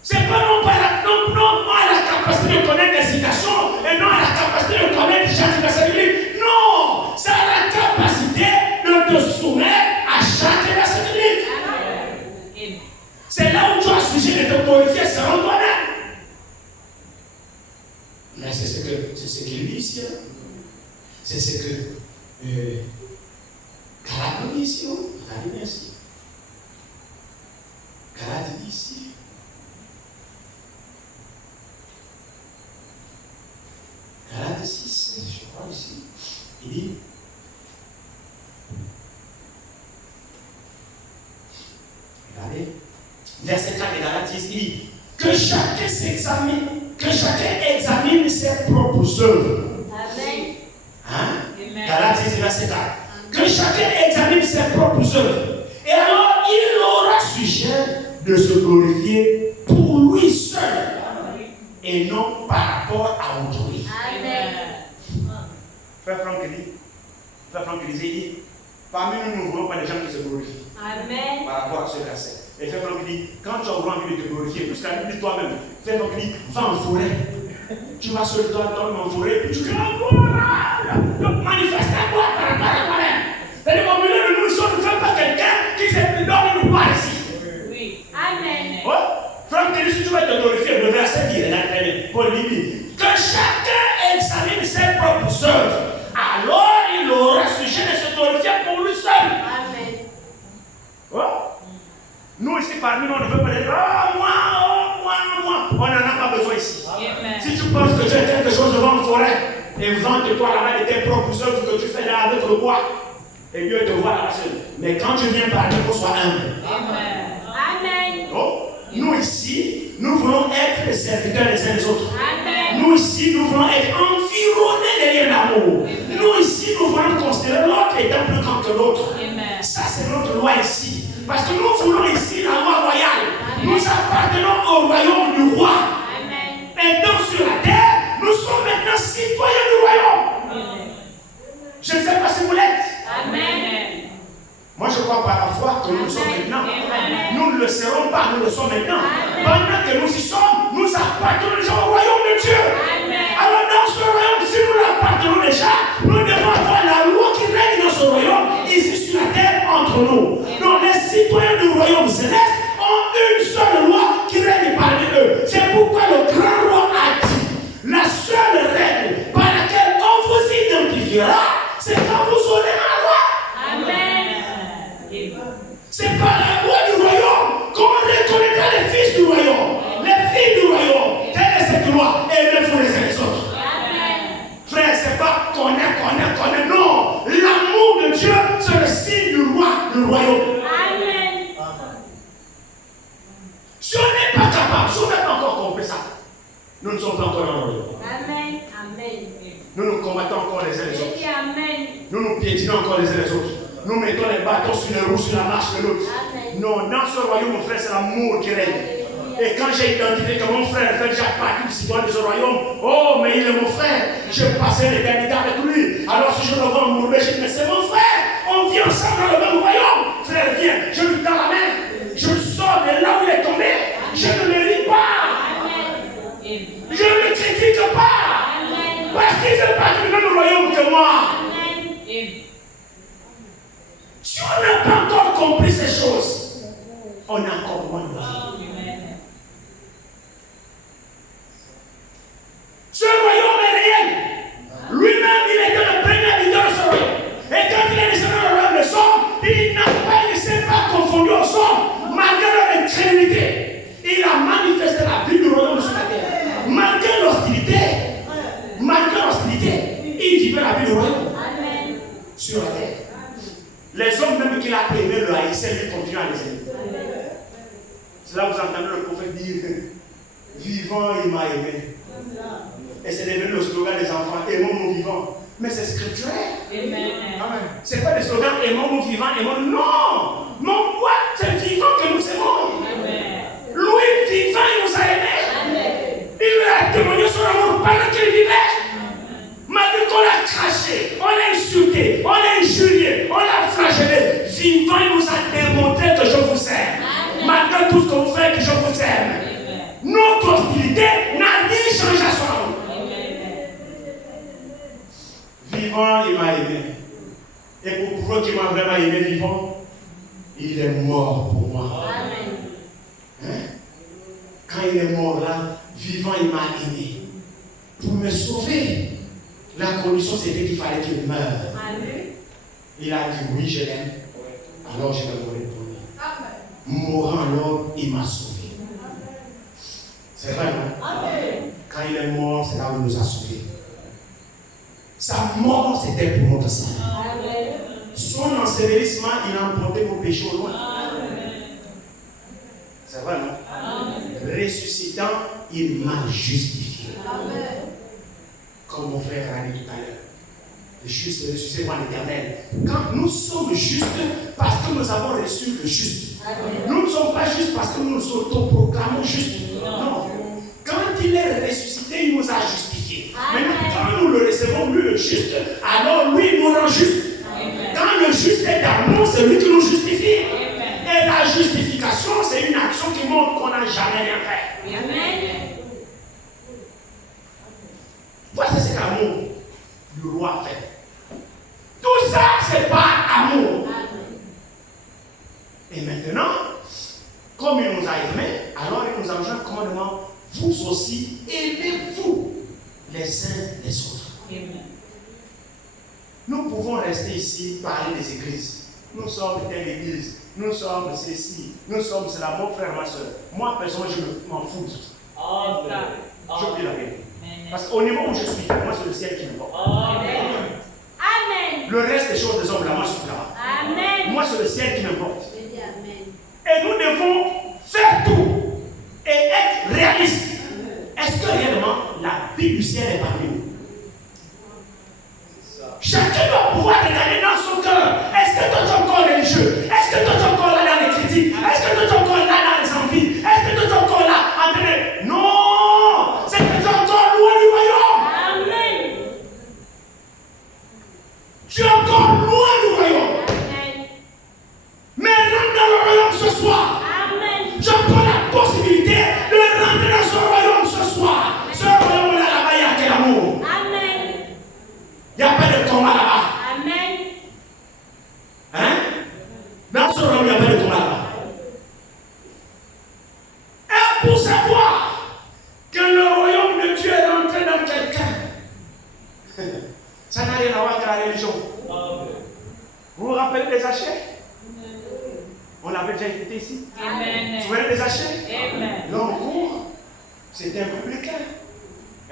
C'est pas non pas à la capacité de connaître les citations et non à la capacité de connaître chaque verset biblique. Non, c'est à la capacité de te soumettre à chaque verset biblique. Amen. C'est là où tu as sujet de te glorifier selon toi-même. Mais c'est ce qu'il dit ici. C'est ce que Galate dit ici. Regardez bien ici. Galate dit ici. Galate 6, je crois ici. Il dit. Regardez. Verset 4 de Galate 10, il dit que chacun s'examine, que chacun examine ses propres œuvres. Amen. Hein? Amen. Galate 10, verset 4. Que chacun examine ses propres œuvres. Et alors, il aura sujet de se glorifier pour lui seul et non par rapport à autrui. Amen. Frère Franck dit, parmi nous, nous ne voulons pas des gens qui se glorifient Amen. par rapport à ce verset. Et Frère Franck dit, quand tu as envie de te glorifier, puisque la Bible dit toi-même, Frère Franck dit, va en forêt. Tu vas seul toi-même en forêt, puis tu cries, voilà, donc manifeste-toi par rapport à toi-même. C'est-à-dire qu'au milieu de nous, si on ne fait pas quelqu'un qui s'est donné nous pas ici. Oui. Amen. Oh, Franck dit, si tu veux te glorifier, le verset dit, regarde très bien, Paul dit, que chacun examine ses propres œuvres. Alors il aura sujet de se glorifier pour lui seul. Amen. Oh. Nous ici parmi nous, on ne veut pas dire moi. On n'en a pas besoin ici. Amen. Si tu penses que tu as quelque chose devant une forêt et vente-toi là-bas de tes propres œuvres que tu fais là avec le bois, et Dieu te voit là-bas seul. Mais quand tu viens parler, il faut soit humble. Amen. Amen. Oh. Nous ici, nous voulons être les serviteurs les uns des autres. Amen. Nous ici, nous voulons être environnés des liens d'amour. Nous ici, nous voulons considérer l'autre étant plus grand que l'autre. Amen. Ça, c'est notre loi ici. Parce que nous voulons ici la loi royale. Nous appartenons au royaume du roi. Amen. Maintenant, sur la terre, nous sommes maintenant citoyens du royaume. Amen. Je ne sais pas si vous l'êtes. Amen. Moi, je crois par la foi que nous le sommes maintenant. Amen. Nous ne le serons pas, nous le sommes maintenant. Amen. Pendant que nous y sommes, nous appartenons déjà au royaume de Dieu. Amen. Alors, dans ce royaume, si nous l'appartenons déjà, nous devons avoir la loi qui règne dans ce royaume, ici sur la terre, entre nous. Donc, les citoyens du royaume céleste ont une seule loi qui règne parmi eux. C'est pourquoi le grand roi a dit, la seule règle par laquelle on vous identifiera, c'est quand vous aurez un roi. Amen. C'est par la loi du royaume qu'on reconnaîtra les fils du royaume, les filles du royaume. Quelle est cette loi? Nous ne sommes pas encore dans le royaume. Amen. Amen. Nous nous combattons encore les uns les Je autres. dis Amen. Nous nous piétinons encore les uns les autres. Nous mettons les bâtons sur les roues, sur la marche de l'autre. Amen. Non, dans ce royaume, mon frère, c'est l'amour qui règne. Et quand j'ai identifié que mon frère fait déjà partie du citoyen de ce royaume, oh, mais il est mon frère, je passais l'éternité avec lui. Alors si je le vois mourir, je dis, mais c'est mon frère, on vit ensemble dans le même royaume. Frère, viens, je lui tends la main, je le sors de là où il est tombé. Je ne le ris pas, je ne le critique pas, parce qu'il fait partie du même royaume que moi. Si on n'a pas encore compris ces choses, on a encore moins de vie. Ce royaume est réel. Lui-même, il était le premier habitant de ce royaume. Et quand il est descendu dans le royaume de Somme, il ne s'est pas confondu au Somme, malgré leur incrédulité. Il a manifesté la vie du royaume sur la terre. Malgré l'hostilité, il vivait la vie du royaume sur la terre. Les hommes même qu'il a aimés le haïssaient, lui continuent à les aimer. C'est là que vous entendez le prophète dire, vivant, il m'a aimé. Et c'est devenu le slogan des enfants, aimons-nous vivants. Mais c'est scripturaire. Amen. C'est pas le slogan, aimons-nous vivants, aimons-nous. Non! Mon quoi? C'est vivant que nous aimons. Amen. Lui, vivant, il nous a aimés. Il lui a témoigné son amour pendant qu'il vivait. Malgré qu'on l'a craché, on l'a insulté, on l'a injurié, on l'a flagellé. Vivant, il nous a démontré que je vous aime. Malgré tout ce que vous faites, que je vous aime. Notre hostilité n'a rien changé à son amour. Vivant, il m'a aimé. Et pour prouver qu'il m'a vraiment aimé vivant, il est mort pour moi. Hein? Quand il est mort là, vivant, il m'a aimé. Pour me sauver, la condition c'était qu'il fallait qu'il meure. Il a dit oui, je l'aime. Alors je vais mourir pour lui. Mourant alors, il m'a sauvé. C'est vrai, non? Quand il est mort, c'est là où il nous a sauvés. Sa mort, c'était pour notre salut. Son ensevelissement, il a emporté nos péchés au loin. C'est vrai, non? Ressuscitant, il m'a justifié. Comme mon frère a dit tout à l'heure. Le juste ressuscité par l'Éternel. Quand nous sommes justes, parce que nous avons reçu le juste. Nous ne sommes pas justes parce que nous nous autoproclamons justes. Non. Quand il est ressuscité, il nous a justifiés. Maintenant, quand nous le recevons, lui le juste, alors lui il nous rend juste. Quand le juste est dans nous, c'est lui qui nous justifie. Et la justification, c'est une action qui montre qu'on n'a jamais rien fait. Voici ce que l'amour du roi fait. Tout ça, c'est par amour. Et maintenant, comme il nous a aimés, alors il nous enjoint commandement, vous aussi, aimez-vous les uns les autres. Nous pouvons rester ici, parler des églises. Nous sommes telle église, nous sommes ceci, nous sommes cela, mon frère, ma soeur. Moi, personnellement, je m'en fous de tout ça. Je dis la vérité. Parce qu'au niveau où je suis, moi, c'est le ciel qui m'importe. Amen. Le reste des choses des hommes, là, moi, je suis là-bas. Amen. Moi, c'est le ciel qui m'importe. Et nous devons faire tout et être réalistes. Est-ce que réellement la vie du ciel est parmi nous? Chacun doit pouvoir regarder dans son cœur. Est-ce que tu es encore religieux? Est-ce que tu es encore là dans les critiques? Est-ce que tu es encore là dans les envies? Est-ce que tu es encore là en train de... Non! C'est que tu es encore loin du royaume. Amen. Tu es encore loin du royaume. Amen. Mais rentre dans le royaume ce soir. Amen. J'ai encore la possibilité de rentrer dans ce royaume ce soir. Ce royaume-là, là-bas, il y a quel amour? Amen. Il n'y a pas de combat là-bas. Amen. Hein? Dans ce royaume, il n'y a pas de combat là-bas. Et pour savoir que le royaume de Dieu est rentré dans quelqu'un, ça n'a rien à voir avec la religion. Vous vous rappelez des Zachée? On l'avait déjà écouté ici. Amen. Vous vous rappelez des Zachée? Amen. L'homme court, c'était un publicain,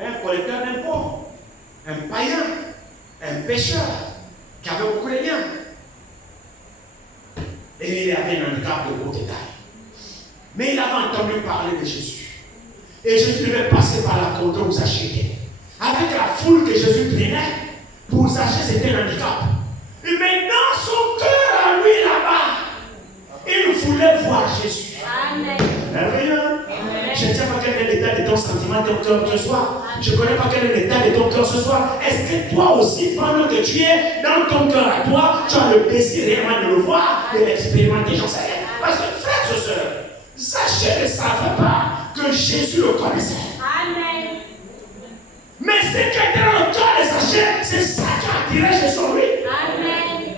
un collecteur d'impôts, un païen, un pécheur qui avait beaucoup de biens. Et il avait un handicap de haute taille. Mais il avait entendu parler de Jésus. Et Jésus devait passer par la contrée où Zachée était. Avec la foule que Jésus traînait, pour Zachée c'était un handicap. Et maintenant son cœur à lui là-bas, il voulait voir Jésus. Amen. Merveilleux. Je ne sais pas quel est l'état de ton sentiment de ton cœur ce soir. Je ne connais pas quel est l'état de ton cœur ce soir. Est-ce que toi aussi, pendant que tu es dans ton cœur à toi, tu as le désir réellement de le voir, de l'expérimenter? J'en sais rien. Parce que frères et sœurs, Zachée ne savait pas que Jésus le connaissait. Amen. Mais ce qui était dans le cœur de Zachée, c'est ça qui a attiré Jésus en lui. Amen.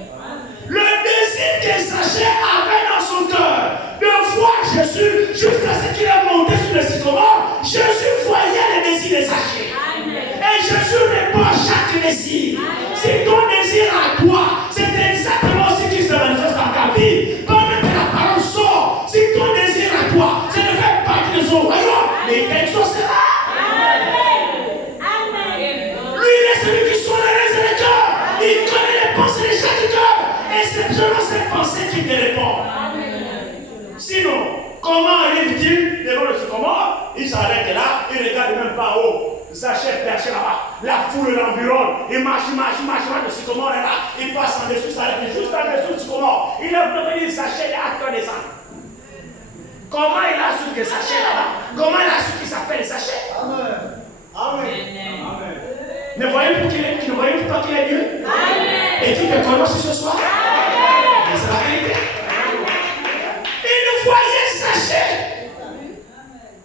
Le désir que Zachée avait dans son cœur de voir Jésus jusqu'à ce qu'il est monté sur le sycomore, Jésus voyait le désir de Zachée. Et Jésus répond à chaque désir. Si ton désir à toi, c'est exactement ce qui se manifeste dans ta vie. Pendant que la parole sort, si ton désir à toi, c'est de faire partie de son royaume, mais il t'exaucera. Lui, il est celui qui sonne les cœurs. Il connaît les pensées de chaque cœur. Et c'est selon ses pensées qu'il te répond. Sinon, comment arrive-t-il devant le sycomore? Il s'arrête là, il ne regarde même pas en haut. Zachée perché là-bas, la foule l'environne, il marche, le sycomore est là, il passe en dessous, s'arrête juste en dessous du sycomore. Il est venu dire Zachée, il est à toi descendre. Comment il a su que Zachée là-bas? Comment il a su qu'il s'appelle Zachée? Amen. Amen. Ne voyez-vous pas qu'il est Dieu? Amen. Et qu'il te connaît ce soir? Amen. Mais c'est la vérité. Il ne voyait Zachée.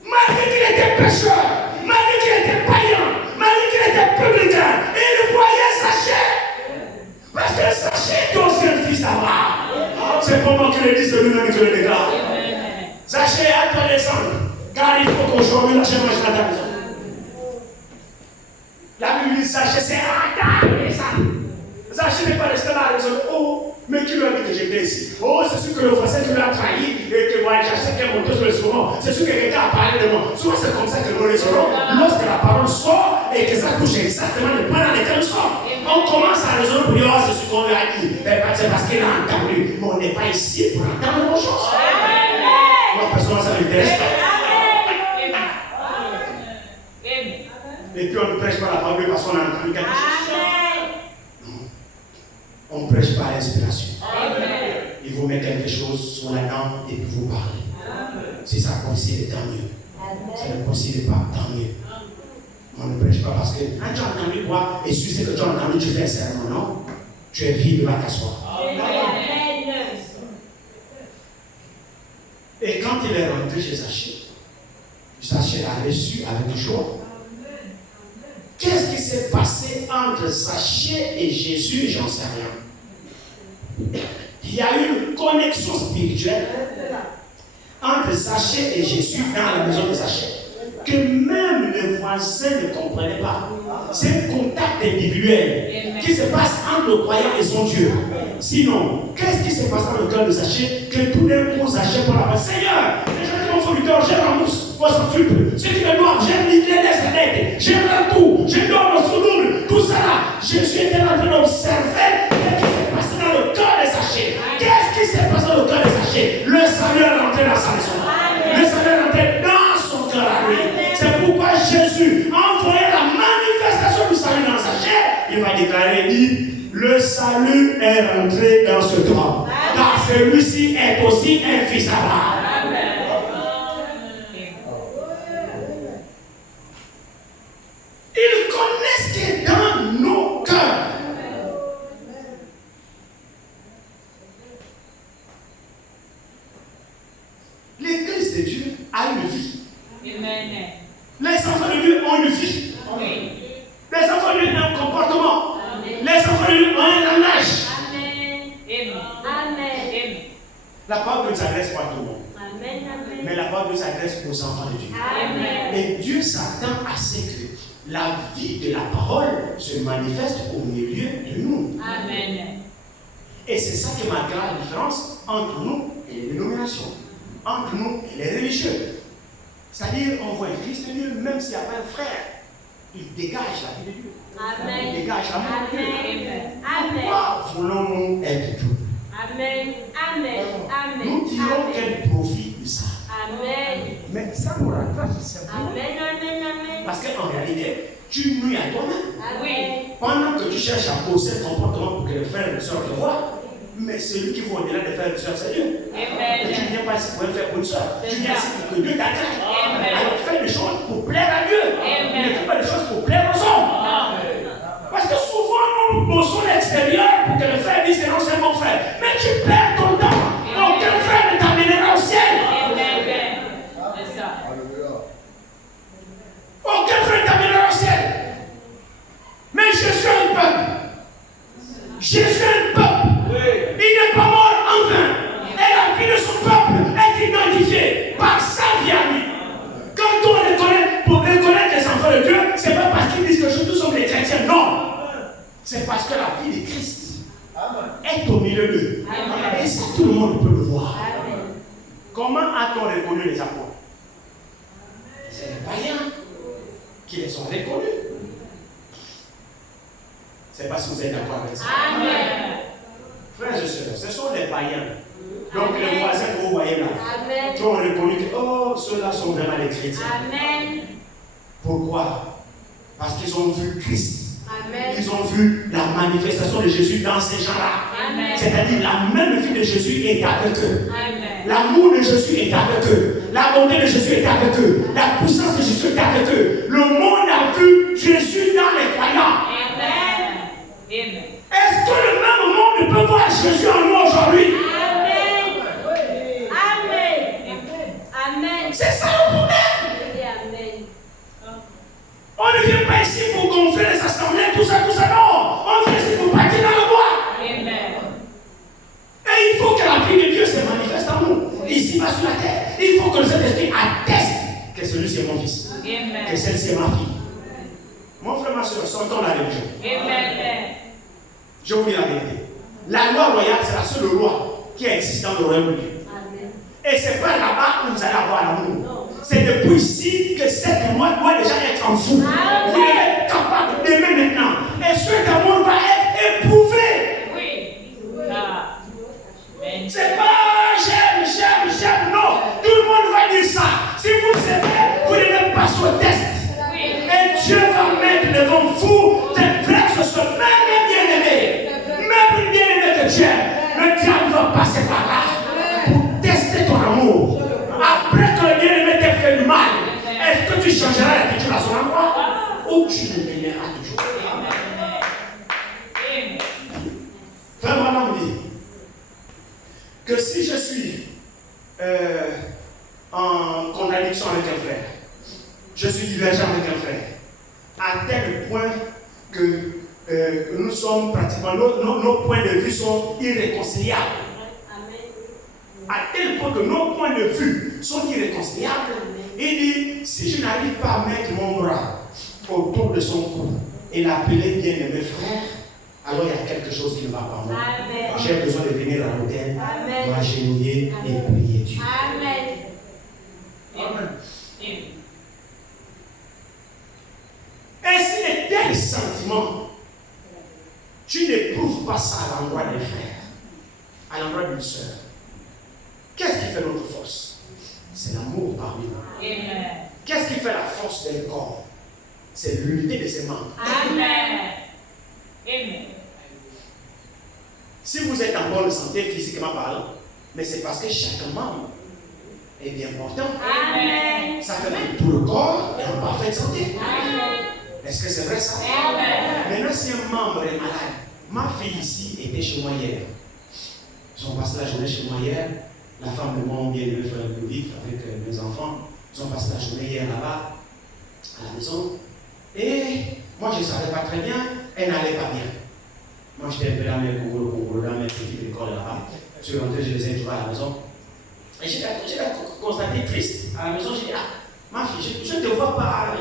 Malgré qu'il était pécheur, malgré qu'il était païen, malgré qu'il était publicain, il voyait Zachée. Parce que Zachée est aussi un fils d'Abraham. C'est pas moi qui le dis, c'est lui-même qui le déclare. Zachée est à toi descendre, car il faut qu'aujourd'hui la chaîne mange à ta maison. La Bible dit Zachée, c'est à ta maison. Zachée n'est pas resté là à raison. Oh, mais qui lui a dit que j'étais ici? Oh, c'est sûr que le voisin qui lui a trahi et que moi, j'achète qui est monté sur le second. C'est sûr que quelqu'un a parlé de moi. Souvent, c'est comme ça que nous raisonnons. Lorsque la parole sort et que ça touche exactement le point dans lequel nous sommes, on commence à raisonner pour dire, oh, c'est ce qu'on lui a dit. C'est parce qu'il a entendu. Mais on n'est pas ici pour entendre nos choses. Moi, personnellement, ça m'intéresse pas. Et puis on ne prêche pas la parole parce qu'on a entendu quelque chose. On ne prêche pas l'inspiration. Il vous met quelque chose sur la langue et puis vous parlez. Si ça coïncide, tant mieux. Ça ne coïncide pas, tant mieux. On ne prêche pas parce que quand tu as entendu quoi, et si c'est que tu as entendu, tu fais un serment, non? Tu es vide, va t'asseoir. Et quand il est rentré chez Zachée, Zachée l'a reçu avec joie. Qu'est-ce qui s'est passé entre Zachée et Jésus? J'en sais rien. Il y a eu une connexion spirituelle entre Zachée et Jésus dans la maison de Zachée que même les voisins ne comprenaient pas. C'est un contact individuel qui se passe entre le croyant et son Dieu. Sinon, qu'est-ce qui se passe dans le cœur de Zachée que tout d'un coup Zachée pour la parole? Seigneur, les gens qui m'ont fait du cœur, j'ai la mousse, moi s'en occupe. Ceux qui me doivent, j'ai l'idée des dettes, j'ai le tout, j'ai donné au sous-double, tout ça là. Jésus était en train d'observer ce qui s'est passé dans le cœur de Zachée. Qu'est-ce qui s'est passé dans le cœur de Zachée? Le salut est rentré dans sa maison. Le salut est rentré dans son cœur à lui. C'est pourquoi Jésus a envoyé la manifestation du salut dans Zachée. Il va déclarer, dit, le salut est rentré dans ce cœur. Car celui-ci est aussi un fils d'Abraham. Ils connaissent ce qui est dans nos cœurs. L'Église de Dieu a une vie. Amen. Les enfants de Dieu ont une vie. Oui. Les enfants de Dieu ont un comportement. Amen. Les enfants de Dieu ont un langage. Amen. Amen. La parole de Dieu s'adresse pas à tout le monde. Amen. Mais la parole de Dieu s'adresse aux enfants de Dieu. Amen. Et Dieu s'attend à ce que la vie de la parole se manifeste au milieu de nous. Amen. Et c'est ça qui marquera la différence entre nous et les dénominations, entre nous et les religieux. C'est-à-dire, on voit un fils de Dieu, même s'il n'y a pas un frère, il dégage la vie de Dieu. Amen. Il dégage l'amour de Dieu. Amen. Pourquoi voulons-nous être tout? Amen. Amen. Amen. Nous tirons quel profit de ça? Amen. Mais ça nous rattrape simplement. Amen, amen, amen. Parce qu'en réalité, tu nuis à toi-même. Oui. Pendant que tu cherches à poser un comportement pour que les frères et les sœurs te voient, mais celui qui va au-delà des frères et des sœurs, c'est Dieu. Amen. Et tu ne viens pas ici pour le faire pour une sœur. Tu viens ici pour que Dieu t'agrée. Amen. Alors fais des choses pour plaire à Dieu. Amen. Ne fais pas des choses pour plaire aux hommes. Parce que souvent, nous bossons l'extérieur pour que le frère dise que non, c'est mon frère. Mais tu perds ton temps. Aucun frère ne t'amènera au ciel. Amen. C'est ça. Aucun frère ne t'amènera au ciel. Mais Jésus a un peuple. Jésus a un peuple. Il n'est pas mort en vain. Et la vie de son peuple est identifiée par sa vie à lui. Quand on reconnaît, pour reconnaître les enfants de Dieu, ce n'est pas parce qu'ils disent que nous sommes des chrétiens. Non. C'est parce que la vie de Christ est au milieu d'eux. Et ça, tout le monde peut le voir. Amen. Comment a-t-on reconnu les apôtres? C'est les païens qui les ont reconnus. Je ne sais pas si vous êtes d'accord avec ça. Amen. Frères et sœurs, ce sont les païens. Donc les voisins que vous voyez là, Amen. qui ont reconnu que oh, ceux-là sont vraiment les chrétiens. Amen. Pourquoi? Parce qu'ils ont vu Christ. Amen. Ils ont vu la manifestation de Jésus dans ces gens-là. Amen. C'est-à-dire la même vie de Jésus est avec eux. Amen. L'amour de Jésus est avec eux. La bonté de Jésus est avec eux. La puissance de Jésus est avec eux. Le monde a vu Jésus dans les croyants. Amen. Amen. Est-ce que le même monde peut voir Jésus en nous aujourd'hui? Amen. Amen. Amen. C'est ça le problème. Amen. On ne vient pas ici pour gonfler les assemblées, tout ça, non. On vient ici pour partir dans le bois. Amen. Et il faut que la vie de Dieu se manifeste en nous. Ici, bas sur la terre. Il faut que le Saint-Esprit atteste que celui-ci est mon fils. Amen. Que celle-ci est ma fille. Mon frère, ma soeur, sortons la religion. Amen. Je vous dis la vérité. La loi royale, c'est la seule loi qui existe dans le royaume de Dieu. Amen. Et c'est pas là-bas où vous allez avoir l'amour. Non. C'est depuis ici que cette loi doit déjà être en vous. Amen. Vous devez être capable d'aimer maintenant. Et ce amour va être éprouvé. Oui. Ah. Amen. C'est pas j'aime. Non. Tout le monde va dire ça. Si vous aimez, vous devez passer au test. Oui. Et Dieu va mettre devant vous des frères que ce soit même bien-aimés. Même bien-aimés que Dieu. Le diable va passer par là pour tester ton amour. Après que le bien-aimé t'ait fait du mal, est-ce que tu changeras l'attitude à son endroit ou tu le béniras toujours? Amen. Frère Branham dit que si je suis en contradiction avec un frère, je suis divergent avec un frère, à tel point que nous sommes pratiquement, nos points de vue sont irréconciliables. À tel point que nos points de vue sont irréconciliables. Il dit, si je n'arrive pas à mettre mon bras autour de son cou et l'appeler bien-aimé frère, alors il y a quelque chose qui ne va pas moi. Amen. J'ai besoin de venir à l'hôtel, Amen. m'agenouiller et prier Dieu. Amen. Amen. Amen. Ainsi de tels sentiments, tu n'éprouves pas ça à l'endroit des frères, à l'endroit d'une sœur. Qu'est-ce qui fait notre force? C'est l'amour parmi nous. Amen. Qu'est-ce qui fait la force d'un corps? C'est l'unité de ses membres. Amen. Amen. Si vous êtes en bonne santé physiquement parlant, mais c'est parce que chaque membre est bien portant. Amen. Ça fait que tout le corps est en parfaite santé. Amen. Est-ce que c'est vrai ça? Amen. Maintenant, si un membre est malade, ma fille ici était chez moi hier. Ils ont passé la journée chez moi hier. La femme de mon bien-aimé frère Ludovic avec mes enfants, ils ont passé la journée hier là-bas, à la maison. Et moi, je ne savais pas très bien, elle n'allait pas bien. Moi, j'étais un peu dans mes cours, dans mes petites écoles là-bas. Je suis rentré, je les ai trouvés à la maison. Et j'ai constaté triste. À la maison, j'ai dit, ah, ma fille, je ne te vois pas.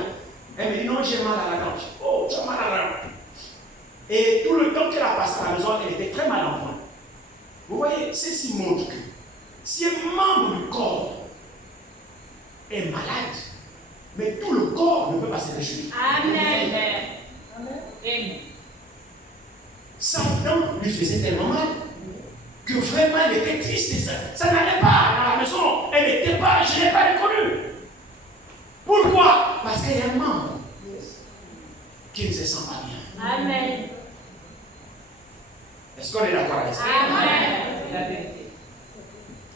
Elle me dit, non, j'ai mal à la dent. Oh, tu as mal à la dent. Et tout le temps qu'elle a passé à la maison, elle était très mal en point. Vous voyez, ceci montre que si un membre du corps est malade, mais tout le corps ne peut pas se réjouir. Amen. Amen. Sa dent lui faisait tellement mal que vraiment elle était triste. Et ça n'allait pas dans la maison. Elle n'était pas, je ne l'ai pas reconnue. Pourquoi? Parce qu'il y a un membre qui ne se sent pas bien. Amen. Est-ce qu'on est d'accord avec ça? Amen.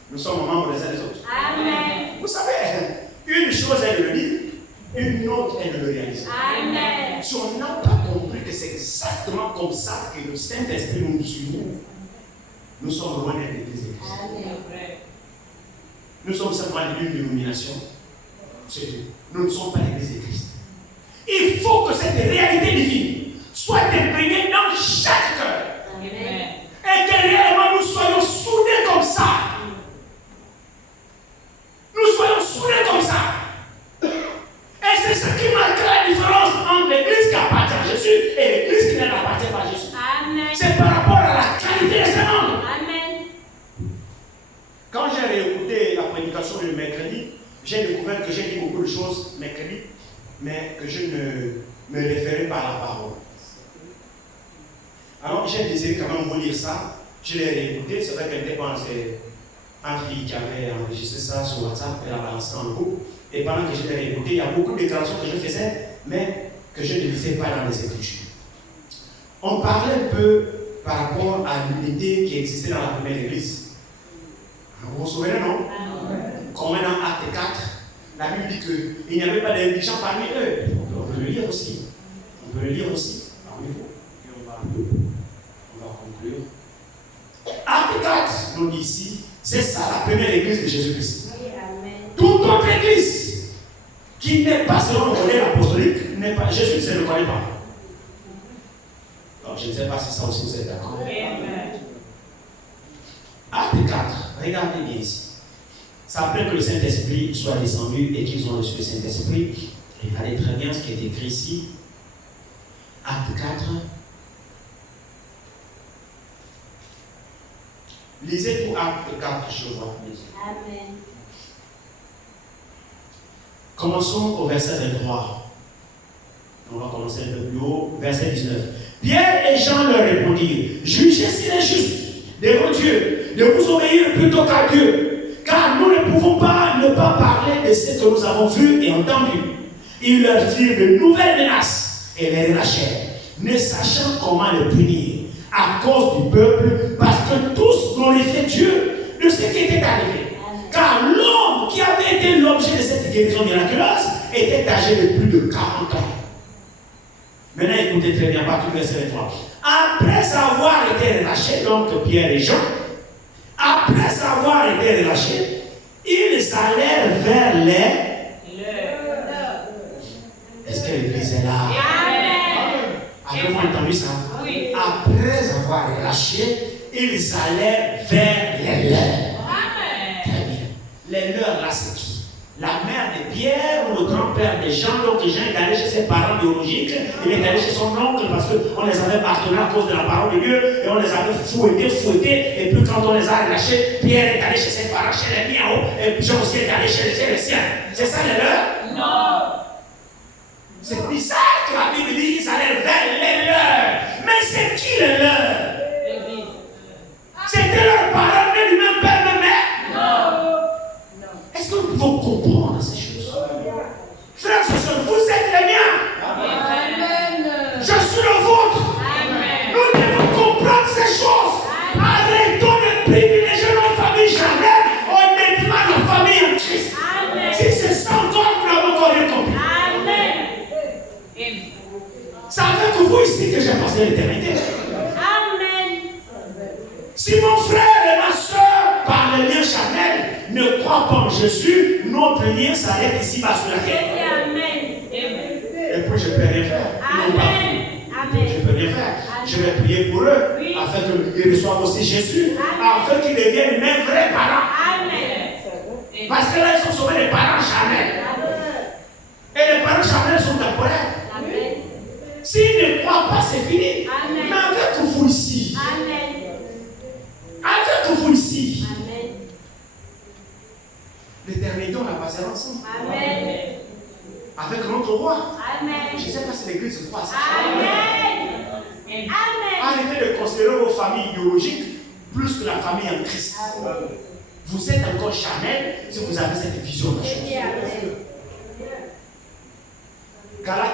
Nous sommes membres les uns des autres. Amen. Vous savez, une chose est de le dire, une autre est de le réaliser. Amen. Si on n'a pas compris que c'est exactement comme ça que le Saint-Esprit nous suit, nous sommes loin d'être l'église de Christ. Nous sommes simplement une dénomination. C'est tout. Nous ne sommes pas l'église de Christ. Il faut que cette réalité divine soit imprégnée dans chaque cœur. Amen. Et que réellement nous soyons soudés comme ça. Nous soyons soudés comme ça. Et c'est ce qui marque la différence entre l'église qui appartient à Jésus et l'église qui n'appartient pas à Jésus. Amen. C'est par rapport à la qualité de ces membres. Amen. Quand j'ai réécouté la prédication du mercredi, j'ai découvert que j'ai dit beaucoup de choses mercredi, mais que je ne me référais pas à la parole. Alors j'ai désiré quand même vous lire ça. Je l'ai réécouté. C'est vrai qu'elle n'était pas un fille qui avait enregistré ça sur WhatsApp, elle a balancé en groupe. Et pendant que je l'ai réécouté, il y a beaucoup de déclarations que je faisais, mais que je ne lisais pas dans les Écritures. On parlait un peu par rapport à l'unité qui existait dans la première église. Vous vous souvenez, non? Comme dans Acte 4, la Bible dit qu'il n'y avait pas d'indigents parmi eux. On peut le lire aussi. On peut le lire aussi parmi vous. Et on va conclure. Acte 4 nous dit ici, c'est ça la première église de Jésus-Christ. Toute autre église qui n'est pas selon le modèle apostolique, n'est pas, Jésus ne le connaît pas. Donc je ne sais pas si ça aussi vous êtes d'accord. Acte 4, regardez bien ici. C'est après que le Saint-Esprit soit descendu et qu'ils ont reçu le Saint-Esprit. Regardez très bien ce qui est écrit ici. Acte 4. Lisez tout Acte 4, je vois. Amen. Commençons au verset 23. On va commencer un peu plus haut. Verset 19. Pierre et Jean leur répondirent: jugez s'il est juste devant Dieu de vous obéir plutôt qu'à Dieu, car nous ne pouvons pas ne pas parler de ce que nous avons vu et entendu. Ils leur firent de nouvelles menaces et les relâchèrent, ne sachant comment les punir à cause du peuple, parce que tous glorifiaient Dieu de ce qui était arrivé. Car l'homme qui avait été l'objet de cette guérison miraculeuse était âgé de plus de 40 ans. Maintenant, écoutez très bien, partout verset 23. Après avoir été relâchés, donc Pierre et Jean, après avoir été relâchés, ils allèrent vers les... Est-ce que l'église est là? Avez-vous entendu ça? Oui. Après avoir relâché, ils allèrent vers les leurs. Très bien. Les leurs, là, c'est qui? La mère de Pierre ou le grand-père de Jean. Donc Jean est allé chez ses parents biologiques, il est allé chez son oncle parce qu'on les avait bâtonnés à cause de la parole de Dieu et on les avait fouettés. Et puis quand on les a relâchés, Pierre est allé chez ses parents, chez les miens, et Jean aussi est allé chez les siens. C'est ça les leurs? Non. C'est bizarre que la Bible dit qu'ils allaient vers les leurs. Mais c'est qui les leurs? L'église. C'était leurs parents nés du même père, même mère? Non. Est-ce que nous pouvons comprendre ces choses? Frères et sœurs, vous êtes les miens. Amen. Je suis le vôtre. Amen. Nous devons comprendre ces choses. Arrêtons de privilégier nos familles charnelles au détriment de nos familles en Christ. Amen. Si c'est ça encore, nous n'avons encore rien compris. Amen. C'est avec vous ici que j'ai passé l'éternité. Amen. Si mon frère et ma soeur, par le lien charnel, ne croient pas en Jésus, notre lien s'arrête ici-bas sur la terre. Amen. Et puis je ne peux rien faire. Amen. Je ne peux rien faire. Je vais prier pour eux, Oui. afin qu'ils reçoivent aussi Jésus, afin qu'ils deviennent mes vrais parents. Amen. Parce que là, ils sont sauvés des parents charnels. Et les parents charnels sont temporaires. Amen. S'ils ne croient pas, c'est fini. Amen. Mais avec vous ici, Amen. avec vous ici, Amen. l'éternité, on la passera ensemble. Amen. Avec notre roi. Amen. Je ne sais pas si l'église croit à ça. Amen. Amen. Arrêtez de considérer vos familles biologiques plus que la famille en Christ. Vous êtes encore charnel si vous avez cette vision de la chose.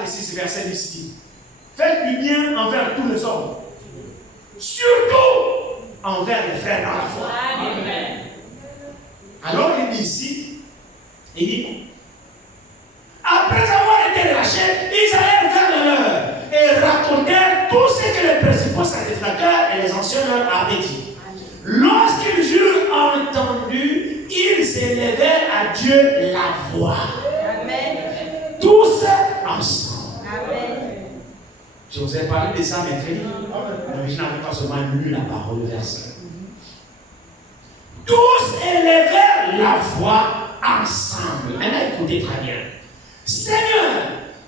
chapitre 6, verset 10. Faites du bien envers tous les hommes. Surtout envers les frères dans la foi. Amen. Alors il dit ici, il dit, après avoir été relâchés, ils allèrent vers le leur et racontèrent tout ce que les principaux sacrificateurs et les anciens leur avaient dit. Lorsqu'ils eurent entendu, ils élevèrent à Dieu la voix. Amen. Tous ensemble. Amen. Je vous ai parlé de ça mercredi. Mais je n'avais pas seulement lu la parole du verset. Tous élevèrent la voix ensemble. Maintenant, écoutez très bien. Seigneur,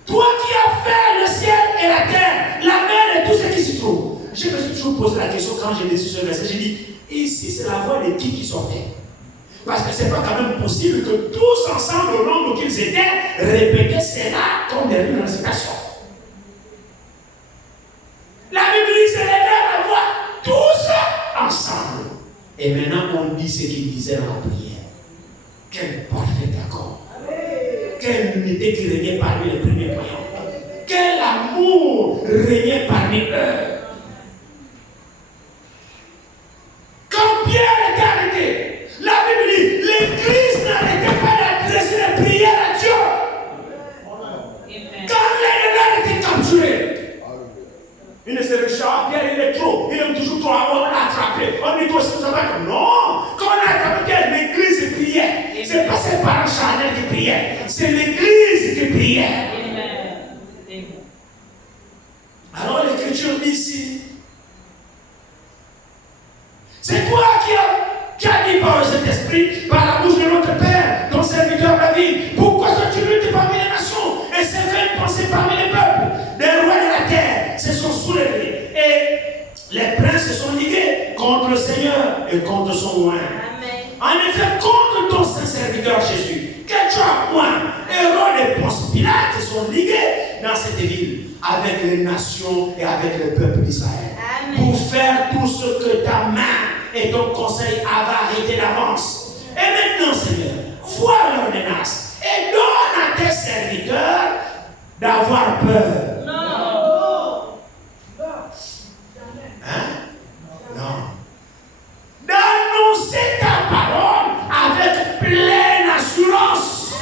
toi qui as fait le ciel et la terre, la mer et tout ce qui s'y trouve. Je me suis toujours posé la question quand j'ai lu ce verset. J'ai dit, ici c'est la voix de qui sortait? Parce que ce n'est pas quand même possible que tous ensemble, au nombre qu'ils étaient, répétaient cela comme des rues dans la citation. La Bible dit, c'est la voix, tous ensemble. Et maintenant, on dit ce qu'il disait dans la prière. Quel parfait accord. Quelle unité qui régnait parmi les premiers croyants. Quel amour régnait parmi eux. Quand Pierre était arrêté, la Bible dit, l'Église n'arrêtait pas d'adresser les prières à Dieu. Quand les étaient capturés, il ne se recharge, Pierre il est trop, il aime toujours trop avoir attrapé. On dit toi aussi vous avez non, quand on a attrapé Pierre, l'Église priait. Ce n'est pas ses parents charnels qui priaient, c'est l'Église qui priait. Alors l'Écriture dit ici, c'est toi qui as dit par le Saint-Esprit, par la bouche de notre Père, ton serviteur David, pourquoi ce tumulte parmi les nations et ces vaines pensées parmi les peuples, des rois de la terre se sont soulevés et les princes se sont ligués contre le Seigneur et contre son roi. En effet, contre ton saint serviteur Jésus, que tu as point, Hérode et Ponce Pilate se sont ligués dans cette ville avec les nations et avec le peuple d'Israël pour faire tout ce que ta main et ton conseil avaient arrêté d'avance. Et maintenant, Seigneur, vois leurs menaces et donne à tes serviteurs d'avoir peur. Non. Hein? Non. D'annoncer ta parole avec pleine assurance,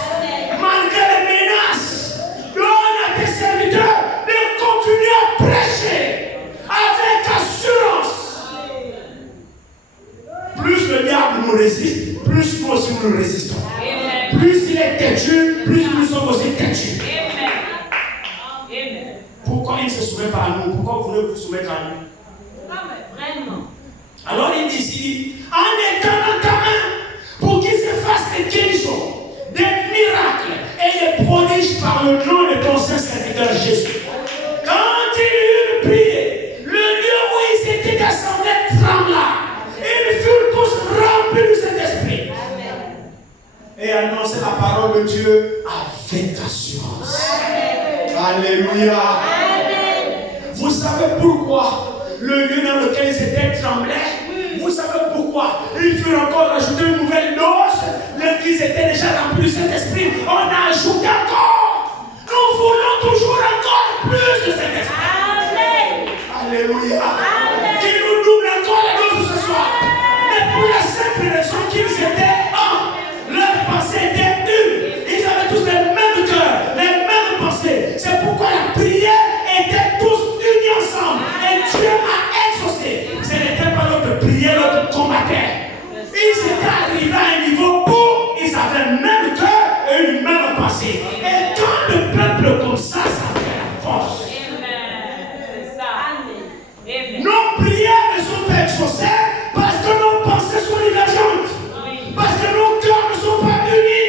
malgré les menaces. Donne à tes serviteurs de continuer à prêcher avec assurance. Plus le diable nous résiste, plus nous aussi nous résistons. Amen. Plus il est têtu, plus nous sommes aussi têtus. Amen. Amen. Pourquoi il ne se souvient pas à nous? Pourquoi vous voulez vous soumettre à nous? Vraiment. Alors il dit ici, en étendant ta main pour qu'il se fasse des guérisons, des miracles et des prodiges par le nom de ton saint serviteur Jésus. Quand il eut prié, le lieu où ils étaient assemblés trembla. Ils furent tous remplis du Saint-Esprit. Et annonçaient la parole de Dieu avec assurance. Alléluia. Vous savez pourquoi le lieu dans lequel ils étaient tremblait? Vous savez pourquoi il fut encore ajouté une nouvelle dose? L'église était déjà remplie du Saint-Esprit. On a ajouté encore. Nous voulons toujours encore plus de Saint-Esprit. Alléluia. Qui nous double encore la dose ce soir. Mais pour la simple raison qu'ils étaient un. Leur pensée était une. Ils avaient tous les mêmes cœurs, les mêmes pensées. C'est pourquoi la prière était tous unis ensemble. Et Dieu a exaucé. Ce n'était pas notre prière, notre combattait. Ils étaient arrivés à un niveau où ils avaient le même cœur et une même pensée. Et quand le peuple comme ça fait la force. C'est ça. Nos prières ne sont pas exaucées parce que nos pensées sont divergentes. Parce que nos cœurs ne sont pas unis.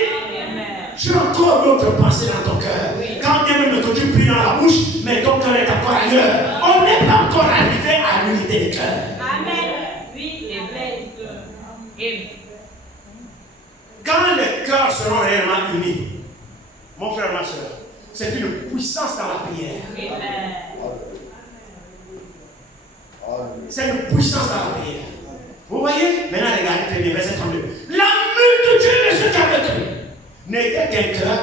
Tu as encore d'autres pensées dans ton cœur. Quand bien même que tu pries dans la bouche, mais ton cœur est encore ailleurs. On n'est pas encore arrivé à l'unité des cœurs. Amen. Oui, Amen. Quand les cœurs seront réellement unis, mon frère, ma soeur, c'est une puissance dans la prière. Amen. C'est une puissance dans la prière. Vous voyez? Maintenant, regardez très bien, verset 32. La multitude de ceux qui avaient cru n'était qu'un cœur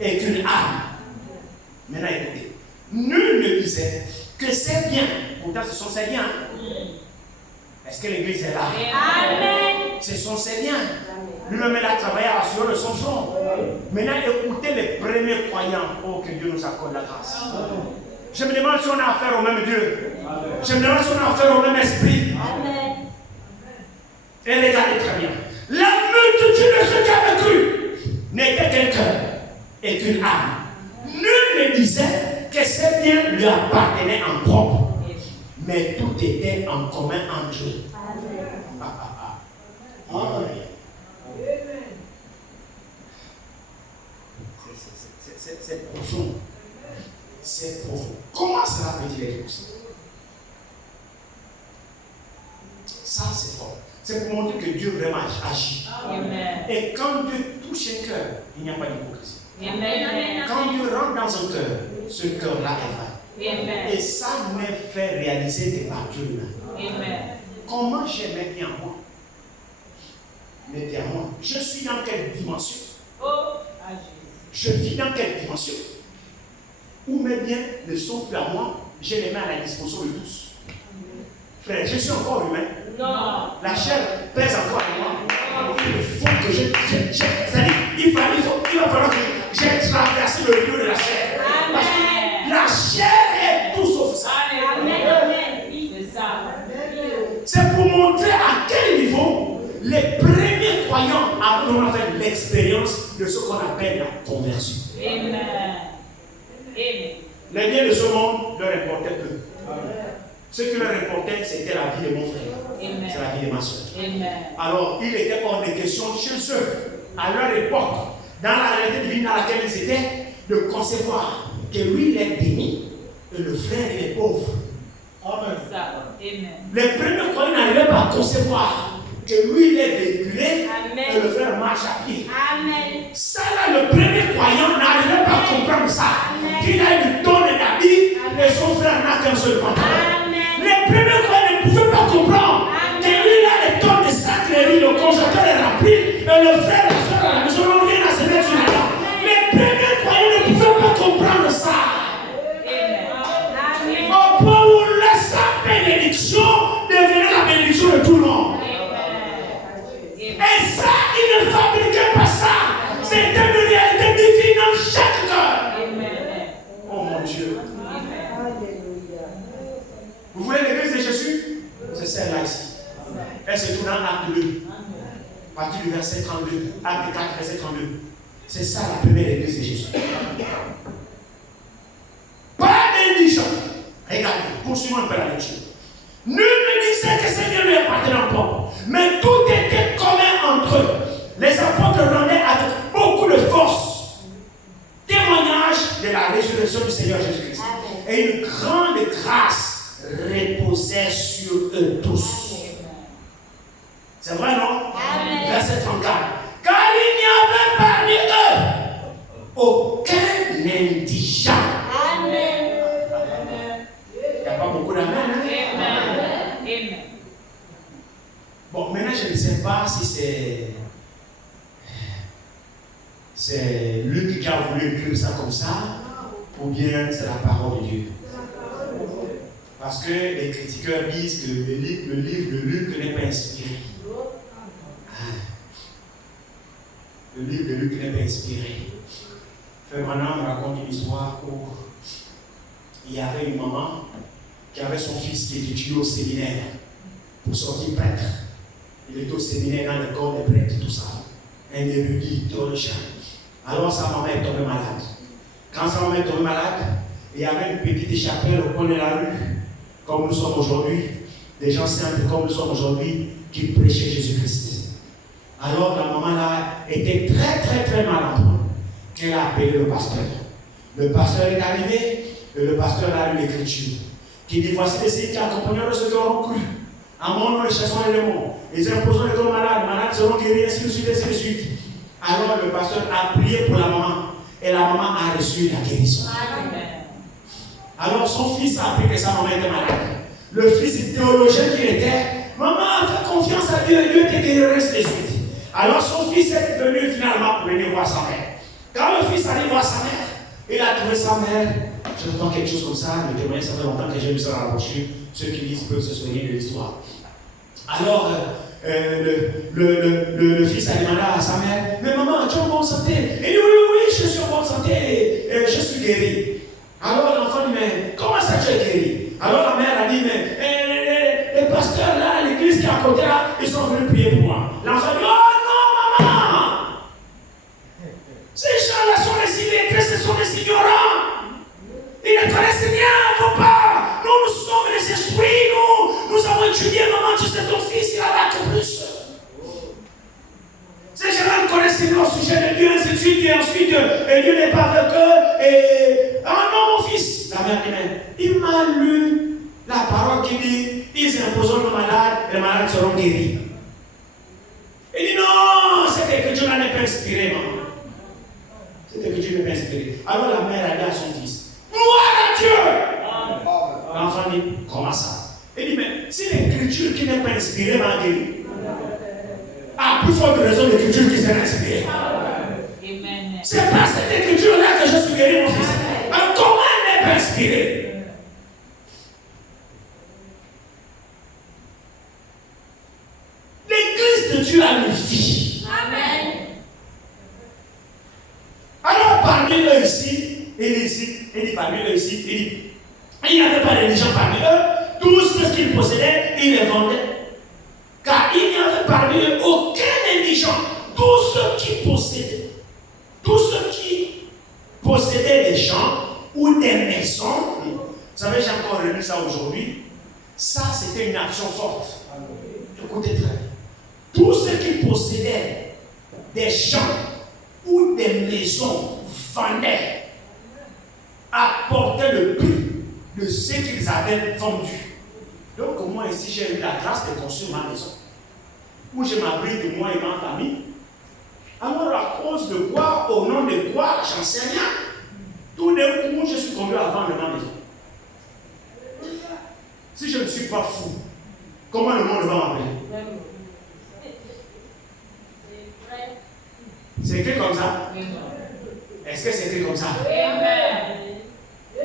et qu'une âme. Maintenant, écoutez. disait que c'est bien. Pourtant, ce sont ses biens. Est-ce que l'église est là? Amen. Ce sont ses biens. Lui-même, il a travaillé à l'assureur de son front. Maintenant, écoutez les premiers croyants. Oh, que Dieu nous accorde la grâce. Je me demande si on a affaire au même Dieu. Je me demande si on a affaire au même esprit. Amen. Et regardez très bien. La multitude de ceux qui avaient cru n'était qu'un cœur et qu'une âme. Nul ne disait que ces biens lui appartenaient en propre. Mais tout était en commun entre eux. C'est profond. C'est profond. Comment cela peut-il être possible? Ça, c'est fort. C'est pour montrer que Dieu vraiment agit. Amen. Et quand Dieu touche un cœur, il n'y a pas d'hypocrisie. Amen. Quand Dieu rentre dans un cœur, ce cœur-là est vrai. Amen. Et ça m'est fait réaliser que par Dieu lui-même. Amen. Comment j'ai mes biens en moi? Mes biens en moi. Je suis dans quelle dimension? Oh, à Jésus. Je vis dans quelle dimension? Où mes biens ne sont plus à moi, je les mets à la disposition de tous. Frère, je suis encore humain. Non. La chair pèse encore à moi. Il faut que c'est-à-dire, il va falloir que j'ai traversé le lieu de la chair. Parce que la chair est tout sauf ça. Amen. Amen. C'est ça. C'est pour montrer à quel niveau les premiers croyants avaient fait l'expérience de ce qu'on appelle la conversion. Amen. Amen. Les biens de ce monde leur importaient peu. Ce qui leur importait, c'était la vie de mon frère. Amen. C'est la vie de ma soeur. Amen. Alors, il était hors de question chez eux, à leur époque, dans la réalité divine dans laquelle ils étaient, de concevoir que lui, il est béni et le frère, il est pauvre. Amen. Ça. Amen. Les premiers croyants n'arrivaient pas à concevoir que lui, il est véhiculé et le frère marche à pied. Amen. Ça, là, le premier croyant n'arrivait pas à comprendre ça. Qu'il a une tonne d'habits et son frère n'a qu'un seul pantalon. Les premiers croyants ne pouvaient pas comprendre que lui, il a des tonnes de sacreries, le congélateur est rempli et le frère et la soeur à la maison n'ont rien à se mettre sur la table. Les premiers croyants ne pouvaient pas comprendre ça. Au point où sa bénédiction devenait la bénédiction de tout le monde. Et ça, il ne fabriquait pas ça. C'était une réalité divine dans chaque cœur. Oh mon Dieu. Vous voyez l'église de Jésus? C'est celle-là ici. Elle se trouve dans Acte 2. À partir du verset 32. Acte 4, verset 32. C'est ça la première église de Jésus. Pas d'indigent. Regardez, poursuivons un peu la lecture. Nul ne disait que ces biens lui appartenaient en propre, mais tout était commun entre eux. Les apôtres rendaient avec beaucoup de force témoignage de la résurrection du Seigneur Jésus-Christ. Et une grande grâce reposait sur eux tous. C'est vrai, non? Amen. Verset 34. Car il n'y avait parmi eux aucun indigent. Amen. Il n'y a pas beaucoup d'amen. Hein? Amen. Bon, maintenant je ne sais pas si c'est Luc qui a voulu écrire ça comme ça, ou bien c'est la parole de Dieu. Parce que les critiqueurs disent que le livre de Luc n'est pas inspiré. Le livre de Luc n'est pas inspiré. Frère Branham raconte une histoire où il y avait une maman qui avait son fils qui étudiait au séminaire pour sortir prêtre. Il était au séminaire dans l'école des prêtres, tout ça. Un érudit, théologien. Alors sa maman est tombée malade. Quand sa maman est tombée malade, il y avait une petite chapelle au coin de la rue, comme nous sommes aujourd'hui, des gens simples comme nous sommes aujourd'hui, qui prêchaient Jésus-Christ. Alors la maman là était très malade. Elle a appelé le pasteur. Le pasteur est arrivé et le pasteur a lu l'écriture. Qui dit, voici les signes qui accompagneront ceux qui auront cru. À mon nom, les chassons les démons. Les imposants les hommes malades. Les malades seront guéris, ainsi de suite, ainsi de suite. Alors le pasteur a prié pour la maman. Et la maman a reçu la guérison. Amen. Alors son fils a appris que sa maman était malade. Le fils théologien qu'il était, maman, fais confiance à Dieu, Dieu te guérirait, ainsi de suite. Alors son fils est venu finalement pour venir voir sa mère. Quand le fils arrive voir sa mère, Il a trouvé sa mère. J'entends quelque chose comme ça. Le témoignage, ça fait longtemps que j'ai vu ça dans la brochure. Ceux qui lisent peuvent se souvenir de l'histoire. Alors, le fils a demandé à sa mère, mais maman, tu es en bonne santé? Il dit, oui, je suis en bonne santé et je suis guéri. Alors l'enfant dit, mais comment ça tu es guéri? Alors la mère a dit, mais les pasteurs là, l'église qui est à côté là, ils sont venus prier pour moi. L'enfant dit, oh non maman! Ces gens-là sont des illettrés, ce sont des ignorants. Ils ne connaissent rien, faut pas. Nous sommes des esprits, nous avons étudié, maman, tu sais, ton fils, il a la plus. Ces gens-là ne connaissent rien au sujet de Dieu, ainsi de suite, et ensuite, Dieu n'est pas avec eux, et ah non, mon fils. La mère dit, mais il m'a lu la parole qui dit, ils imposeront aux malades, et les malades seront guéris. Il dit, non, cette écriture-là n'est pas inspirée, maman. Cette écriture n'est pas inspirée. Alors la mère a dit à son fils, gloire à Dieu! L'enfant dit, comment ça? Il dit, mais si l'écriture qui n'est pas inspirée m'a guéri, à plus forte raison l'écriture qui sera inspirée. C'est pas cette écriture-là que je suis guéri, mon fils. Mais comment elle n'est pas inspirée? L'église de Dieu a une vie. Amen. Alors parmi eux ici, il dit parmi eux ici, il n'y avait pas de gens parmi eux, tout ce qu'ils possédaient, ils les vendaient. Car il n'y avait parmi eux aucun indigent. Tous ceux qui possédaient des champs ou des maisons, vous savez, j'ai encore relu ça aujourd'hui, ça c'était une action forte. Écoutez très bien. Tous ceux qui possédaient des champs ou des maisons vendaient, apportaient le prix de ce qu'ils avaient vendu. Donc moi ici j'ai eu la grâce de construire ma maison, où je m'abrite de moi et ma famille. Alors à cause de quoi, au nom de quoi, j'en sais rien. Tout d'un coup, je suis conduit à vendre ma maison. Si je ne suis pas fou, comment le monde va m'appeler? C'est écrit comme ça? Est-ce que c'est écrit comme ça?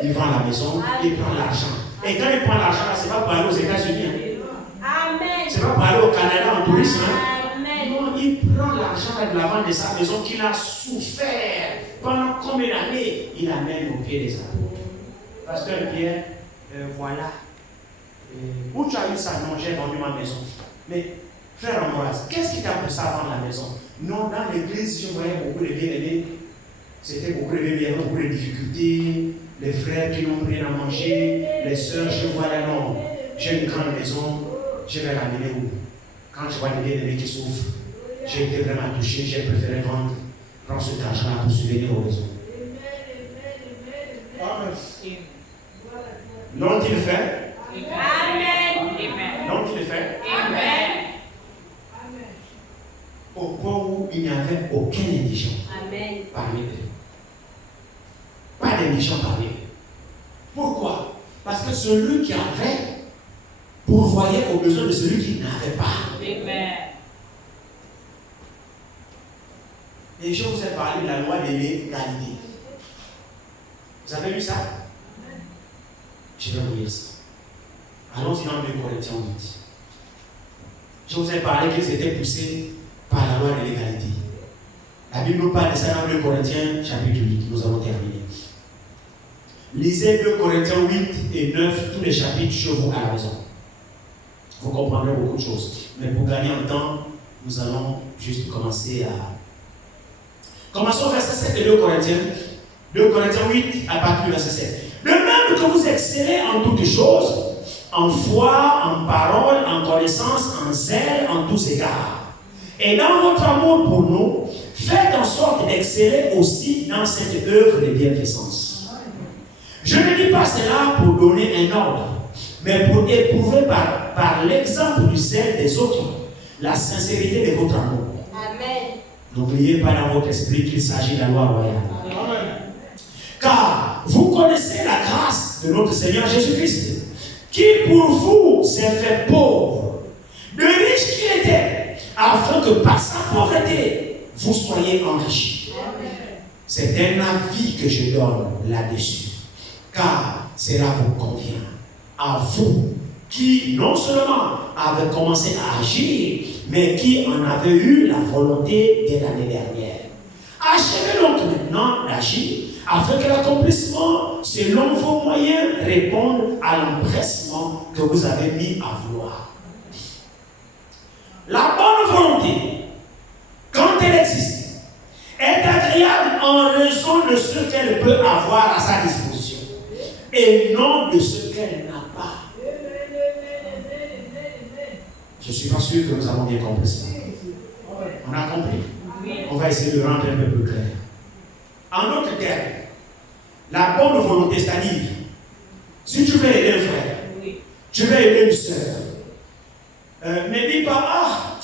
Il vend la maison, il prend l'argent. Et quand il prend l'argent, ce n'est pas pour aller aux États-Unis. Amen. Ce n'est pas pour aller au Canada en tourisme. Amen. Non, il prend l'argent de la vente de sa maison qu'il a souffert pendant combien d'années. Il amène au pied des apôtres. Pasteur Pierre, voilà. Où tu as eu ça? Non, j'ai vendu ma maison. Mais, frère Ambroise, qu'est-ce qui t'a poussé à vendre la maison? Non, dans l'église, je voyais beaucoup de bien-aimés. C'était beaucoup de bien-aimés, beaucoup de difficultés. Les frères qui n'ont rien à manger, les sœurs, je vois là, non, j'ai une grande maison, je vais l'amener où? Quand je vois des bien-aimés qui souffrent, j'ai été vraiment touché, j'ai préféré vendre, prendre cet argent-là pour subvenir aux besoins. Amen. L'ont-ils fait? Amen. L'ont-ils fait? Amen. Au point où il n'y avait aucun indigent parmi eux. Pas d'indigent parmi eux. Pourquoi? Parce que celui qui avait pourvoyait aux besoins de celui qui n'avait pas. Amen. Et je vous ai parlé de la loi de l'égalité. Vous avez lu ça? Je vais vous lire ça. Allons-y dans 2 Corinthiens 8. Je vous ai parlé qu'ils étaient poussés par la loi de l'égalité. La Bible nous parle de ça dans 2 Corinthiens chapitre 8. Nous allons terminer. Lisez 2 Corinthiens 8 et 9, tous les chapitres chez vous à la maison. Vous comprendrez beaucoup de choses. Mais pour gagner en temps, nous allons juste commencer à... Commençons au verset 7 de 2 Corinthiens. 2 Corinthiens 8 à partir du verset 7. De même que vous excellez en toutes choses, en foi, en parole, en connaissance, en zèle, en tous égards. Et dans votre amour pour nous, faites en sorte d'exceller aussi dans cette œuvre de bienfaisance. Je ne dis pas cela pour donner un ordre, mais pour éprouver par l'exemple du zèle des autres la sincérité de votre amour. Amen. N'oubliez pas dans votre esprit qu'il s'agit de la loi royale. Amen. Car vous connaissez la grâce de notre Seigneur Jésus-Christ, qui pour vous s'est fait pauvre, de riche qu'il était, afin que par sa pauvreté, vous soyez enrichis. C'est un avis que je donne là-dessus. Car cela vous convient. À vous qui non seulement avez commencé à agir, mais qui en avez eu la volonté dès l'année dernière. Achevez donc maintenant d'agir afin que l'accomplissement, selon vos moyens, réponde à l'empressement que vous avez mis à vouloir. La bonne volonté, quand elle existe, est agréable en raison de ce qu'elle peut avoir à sa disposition et non de ce qu'elle n'a pas. Je ne suis pas sûr que nous avons bien compris ça. On a compris. On va essayer de rendre un peu plus clair. En d'autres termes, la bonne volonté, c'est-à-dire, si tu veux aider un frère, tu veux aider une soeur, ne dis pas,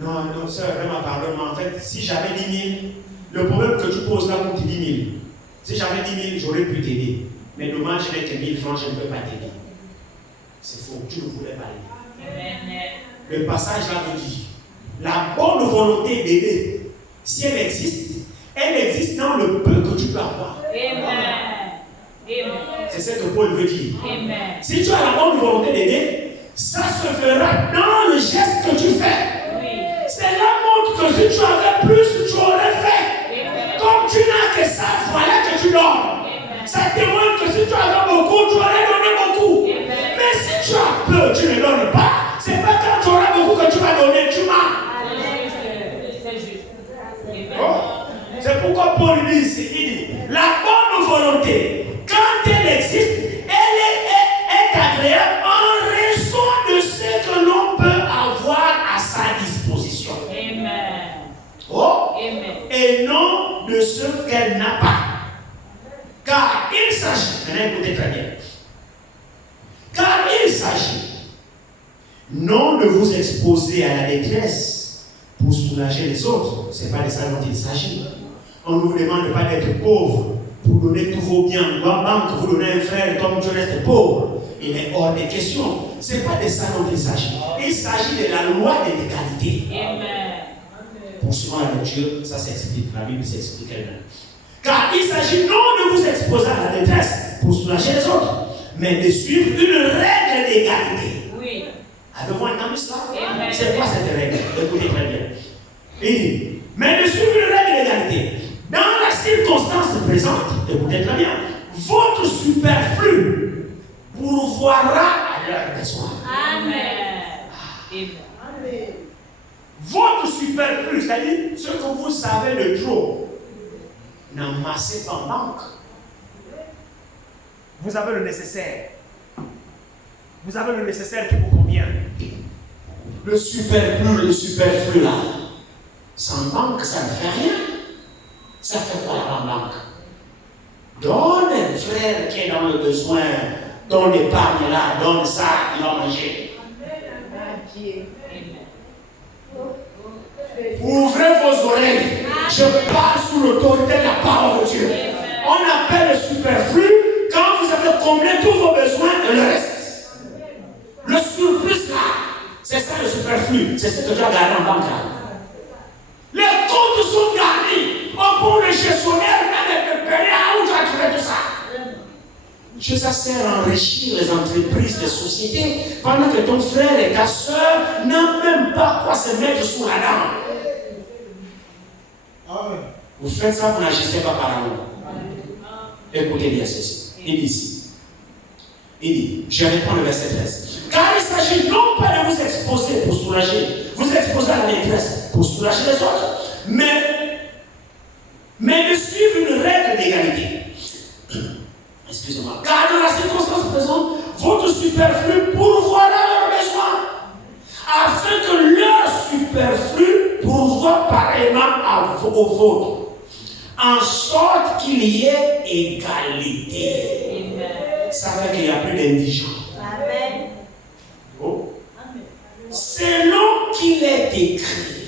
non, soeur, vraiment, pardon, en fait, si j'avais 10 000, le problème que tu poses là, pour te 10 000, si j'avais 10 000, j'aurais pu t'aider. Mais dommage, je n'ai que 1000 francs, je ne peux pas t'aider. C'est faux, tu ne voulais pas aider. Le passage là nous dit, la bonne volonté d'aider, si elle existe dans le peu que tu peux avoir. C'est ce que Paul veut dire. Si tu as la bonne volonté d'aider, ça se fera dans le geste que tu fais. Cela montre que si tu avais plus, tu aurais fait. Comme tu n'as que ça, voilà que tu donnes. Ça témoigne que si tu avais beaucoup, tu aurais donné beaucoup. Mais si tu as peu, tu ne donnes pas. C'est pas quand tu auras beaucoup que tu vas donner, tu m'as. C'est juste. Oh. C'est pourquoi Paul dit, la bonne volonté, quand elle existe, elle est agréable en raison de ce que l'on peut avoir à sa disposition. Amen. Oh. Amen. Et non de ce qu'elle n'a pas. Car il s'agit, maintenant écoutez très bien, car il s'agit non de vous exposer à la détresse pour soulager les autres, ce n'est pas de ça dont il s'agit. On ne vous demande pas d'être pauvre pour donner tous vos biens. Dans la banque, vous donnez un frère comme tu restes pauvre. Il est hors des questions. Ce n'est pas de ça dont il s'agit. Il s'agit de la loi de l'égalité. Amen. Poursuivons la lecture, ça s'explique, la Bible s'explique elle-même. Car il s'agit non de vous exposer à la détresse pour soulager les autres, mais de suivre une règle d'égalité. Oui. Avez-vous entendu cela? Amen. C'est quoi cette règle? Écoutez très bien. Il dit, mais de suivre une règle d'égalité. Dans la circonstance présente, écoutez très bien, votre superflu pourvoira à leurs besoins. Amen. Amen. Votre superflu, c'est-à-dire ce que vous savez de trop, n'amassez pas en banque. Vous avez le nécessaire. Vous avez le nécessaire qui vous convient. Le superflu là, sans banque, ça ne fait rien. Ça fait quoi la banque? Donne un frère qui est dans le besoin, donne l'épargne là, donne ça, il va manger. Ouvrez vos oreilles. Je parle sous l'autorité de la parole de Dieu. On appelle le superflu quand vous avez comblé tous vos besoins et le reste. Le surplus là, c'est ça le superflu. C'est ce que tu as gardé en banque là. Les comptes sont garnis. Au pour le gestionnaire, même le père, où tu as trouvé tout ça? Dieu, ça sert à enrichir les entreprises, les sociétés, pendant que ton frère et ta soeur n'ont même pas quoi se mettre sous la dent. Vous faites ça, vous n'agissez pas par amour. Écoutez bien ceci. Il dit ici. Il dit, je réponds le verset 13. Car il s'agit non pas de vous exposer pour soulager, vous exposer à la détresse pour soulager les autres, mais de suivre une règle d'égalité. Excusez-moi. Car dans la circonstance présente, votre superflu pourvoira leurs besoins, afin que leur superflu pourvoie pareillement au vôtre, en sorte qu'il y ait égalité. Amen. Ça fait qu'il n'y a plus d'indigents. Amen. Oh. Selon qu'il est écrit.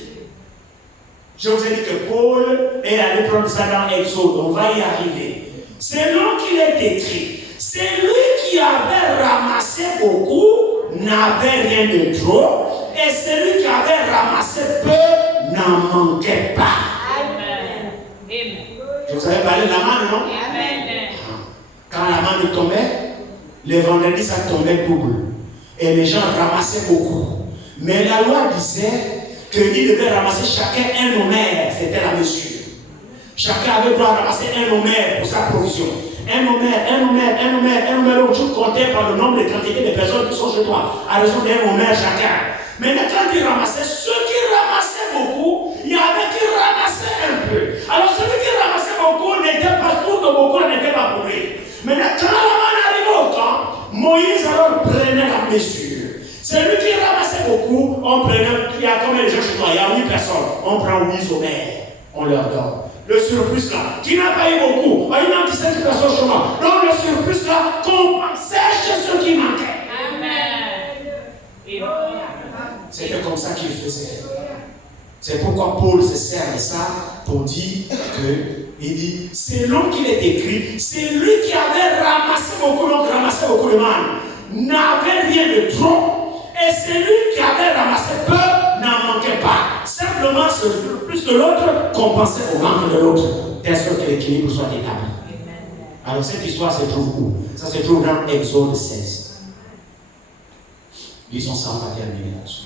Je vous ai dit que Paul est allé prendre ça dans Exode, on va y arriver. Selon qu'il est écrit, celui qui avait ramassé beaucoup n'avait rien de trop, et celui qui avait ramassé peu n'en manquait pas. Amen. Amen. Je vous Vous avez parlé de la manne, non? Amen. Quand la manne tombait, les vendredis, ça tombait double. Et les gens ramassaient beaucoup. Mais la loi disait qu'ils devaient ramasser chacun un homère. C'était la mesure. Chacun avait droit à ramasser un homère pour sa provision. Un homère. Donc tu comptais par le nombre de quantités de personnes qui sont chez toi, à raison d'un homère chacun. Maintenant, quand ils ramassaient, ceux qui ramassaient beaucoup, il y avait qui ramassaient un peu. Alors celui qui ramassait beaucoup n'était pas tout, beaucoup n'était pas pour lui. Maintenant, quand la manne arrivait au camp, Moïse alors prenait la mesure. Celui qui ramassait beaucoup, on prenait, il y a combien de gens chez toi? Il y a 8 personnes. On prend 8 homères, on leur donne. Le surplus là, qui n'a pas eu beaucoup, il y a 17 personnes chez moi. Donc le surplus là, compensait chez ceux qui manquaient. Amen. C'était comme ça qu'il faisait. C'est pourquoi Paul se sert de ça pour dire que, il dit, selon qu'il est écrit, c'est lui qui avait ramassé beaucoup, donc ramassé beaucoup de manne, n'avait rien de trop, et celui qui avait ramassé peu n'en manquait pas. Simplement, ce surplus de l'autre compensait au manque de l'autre, telle sorte que l'équilibre soit établi. Alors cette histoire se trouve où? Ça se trouve dans Exode 16. Lisons ça, on va terminer là-dessus.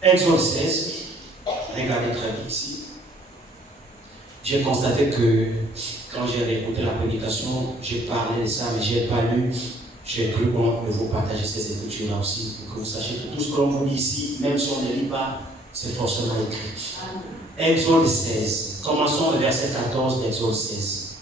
Exode 16, regardez très bien ici. J'ai constaté que quand j'ai réécouté la prédication, j'ai parlé de ça, mais je n'ai pas lu. J'ai cru bon de vous partager ces écritures-là aussi, pour que vous sachiez que tout ce qu'on vous dit ici, même si on ne lit pas, c'est forcément écrit. Exode 16, commençons le verset 14 d'Exode 16.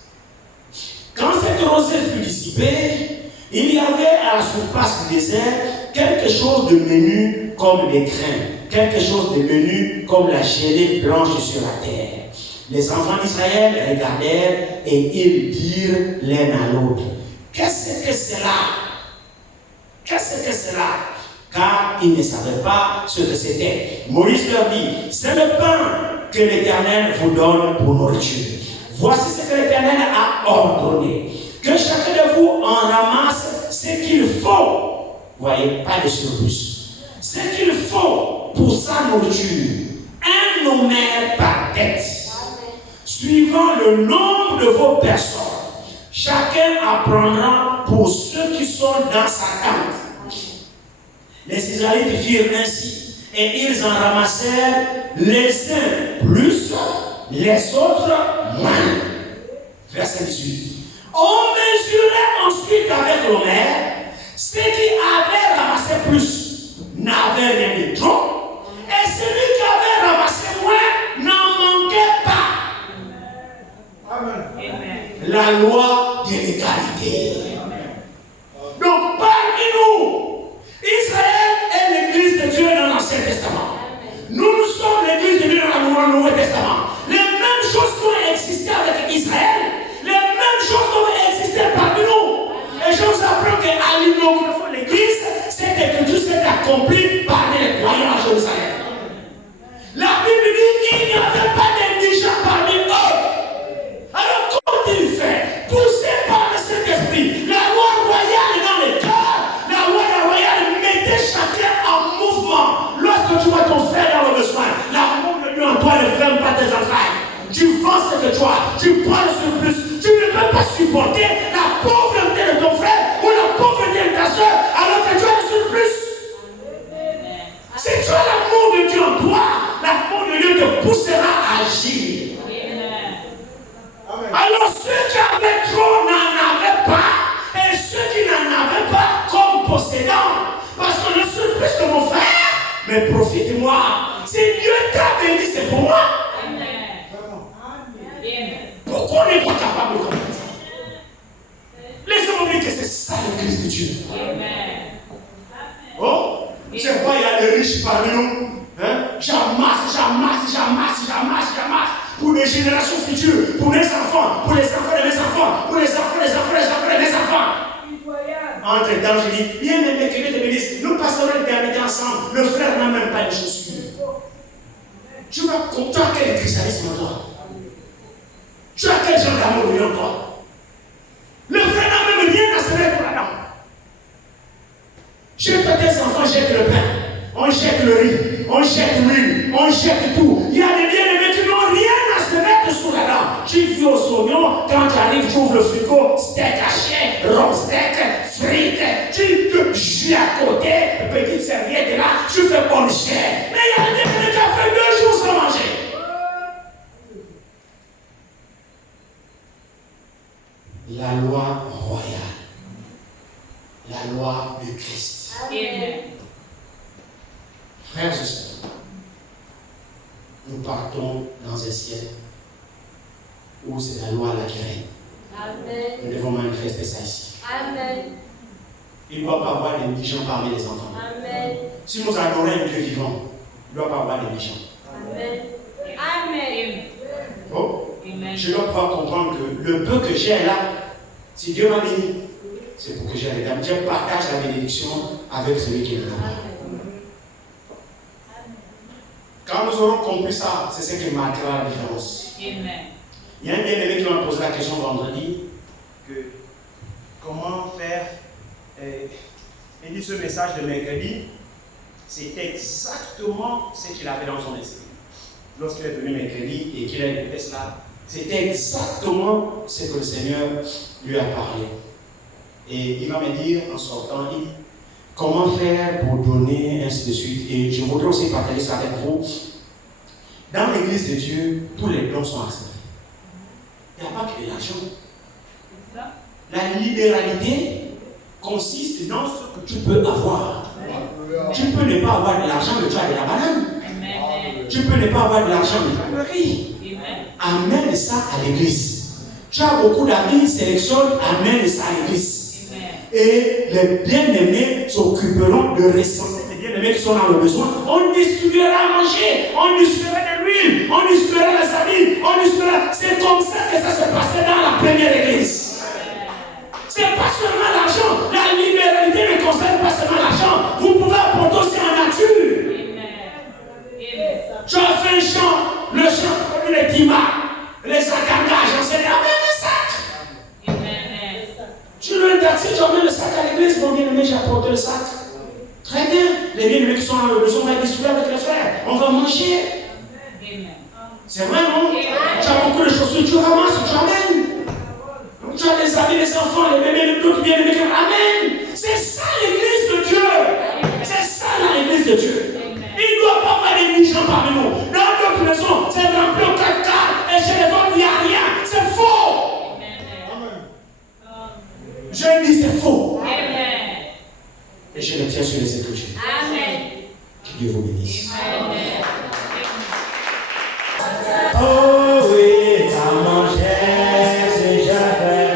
Quand cette rosée fut dissipée, il y avait à la surface du désert quelque chose de menu comme des grains, quelque chose de menu comme la gelée blanche sur la terre. Les enfants d'Israël regardèrent et ils dirent l'un à l'autre, qu'est-ce que c'est là? Qu'est-ce que c'est là? Car ils ne savaient pas ce que c'était. Moïse leur dit, c'est le pain que l'Éternel vous donne pour nourriture. Voici ce que l'Éternel a ordonné. Que chacun de vous en ramasse ce qu'il faut. Voyez, pas de surplus. Ce qu'il faut pour sa nourriture. Un homère par tête. Suivant le nombre de vos personnes. Chacun apprendra pour ceux qui sont dans sa tente. Les Israélites firent ainsi. Et ils en ramassèrent les uns plus, les autres moins. Verset 18. On mesurait ensuite avec l'homère. Ceux qui avaient ramassé plus n'avaient rien de trop. Et celui qui avait ramassé moins n'en manquait pas. Amen. La loi de l'égalité. Donc parmi nous, Israël est l'église de Dieu dans l'Ancien Testament. Nous sommes l'église de Dieu dans le Nouveau Testament. Les mêmes choses qui ont existé avec Israël, les mêmes choses qui ont existé parmi nous. Et je vous apprends qu'à l'inauguration de l'église, cette écriture s'est accomplie parmi les croyants à Jérusalem. La Bible dit qu'il n'y avait pas d'indigents parmi eux. Alors comment il fait? Poussé par le Saint-Esprit, la loi royale est dans les cœurs. La loi royale mettait chacun en mouvement. Lorsque tu vois ton frère dans le besoin, l'amour de Dieu en toi ne ferme pas tes entrailles. Tu vends ce que toi, tu prends le surplus. Tu ne peux pas supporter la pauvreté de ton frère ou la pauvreté de ta soeur alors que tu as le surplus. Si tu as l'amour de Dieu en toi, l'amour de Dieu te poussera à agir. Alors ceux qui avaient trop n'en avaient pas, et ceux qui n'en avaient pas comme possédants. Parce que le surplus de mon frère, mais profite-moi. Si Dieu t'a béni, c'est pour moi. Pourquoi on n'est pas capable de comprendre ça? Laissez-moi dire que c'est ça l'église de Dieu. Oh, c'est quoi il y a des riches parmi nous? Hein? J'amasse. Pour les générations futures, pour mes enfants, pour les enfants de mes enfants, pour les enfants de mes enfants. Entre-temps, je dis, bien aimé, que Dieu te bénisse. Nous passerons l'éternité ensemble. Le frère n'a même pas de chaussures. Tu vas compter quel christianisme en toi? Tu as quel genre d'amour de Dieu en toi? Le frère n'a même rien à se mettre là-dedans. Je on jette l'huile, on jette tout. Il y a des bien-aimés qui n'ont rien à se mettre sous la dent. Tu vis aux oignons, quand tu arrives, tu ouvres le frigo, steak haché, rond steak, frites, tu te joues à côté, petite serviette là, tu fais bonne chair. Mais il y a des bien-aimés qui ont fait 2 jours sans manger. La loi royale, la loi de Christ. Amen. Frères et sœurs, nous partons dans un ciel où c'est la loi là qui règne. Amen. Nous devons manifester ça ici. Amen. Il ne doit pas avoir des méchants parmi les enfants. Amen. Si nous adorons un Dieu vivant, il ne doit pas avoir des méchants. Amen. Amen. Oh, Amen. je dois pouvoir comprendre que le peu que j'ai là, si Dieu m'a béni, c'est pour que j'ai la Dieu partage la bénédiction avec celui qui est là. Quand nous aurons compris ça, c'est ce qui marquera la différence. Amen. Il y a un bien-aimé qui m'a posé la question vendredi. Que comment faire il dit ce message de mercredi, c'est exactement ce qu'il avait dans son esprit. Lorsqu'il est venu mercredi et qu'il a écouté cela, c'était exactement ce que le Seigneur lui a parlé. Et il va me dire en sortant, il dit, comment faire pour donner, ainsi de suite. Et je voudrais aussi partager ça avec vous. Dans l'église de Dieu, tous les dons sont acceptés. Il n'y a pas que de l'argent. La libéralité consiste dans ce que tu peux avoir. Tu peux ne pas avoir de l'argent, mais tu as de la banane. Amen. Tu peux ne pas avoir de l'argent, mais tu as le riz. Amen. Amène ça à l'église. Tu as beaucoup d'amis, sélectionne, amène ça à l'église. Amen. Et les bien-aimés s'occuperont de recevoir les bien-aimés qui sont dans le besoin. On distribuera à manger, on distribuera de l'huile, on distribuera les habits, on distribuera. C'est comme ça que ça se passait dans la première église. Ce n'est pas seulement l'argent. La libéralité ne concerne pas seulement l'argent. Vous pouvez apporter aussi en nature. Tu as fait un chant, le chant pour les timas, les sacangages, on s'est dit, amène le sac. Tu veux un taxi, tu amènes le sac à l'église, mon bien-aimé, j'ai apporté le sac. Très bien. Les bien-aimés qui sont dans le besoin, on va discuter avec les frères. On va manger. C'est vrai, non? Tu as beaucoup de choses, tu ramasses, tu amènes. Tu as des amis, des enfants, les bébés, les d'autres bien-aimés qui amènent. C'est ça l'église de Dieu. C'est ça l'église de Dieu. Il ne doit pas avoir des méchants parmi nous. Dans notre maison, c'est rempli au 4x4 et chez les autres, il n'y a rien. C'est faux. Je dis c'est faux. Et je le tiens sur les Écritures. Amen. Que Dieu vous bénisse. Amen. Oh oui, à manger, c'est jamais.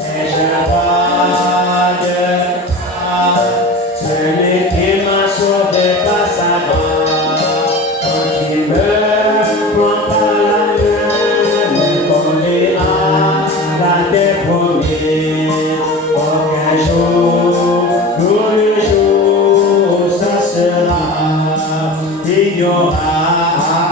Et je n'ai pas de toi. Celui qui m'a sauvé par sa main. Quand il me prend par la main, me conduit à la dépromie. Aucun jour, tous les jours, ça sera. Il y aura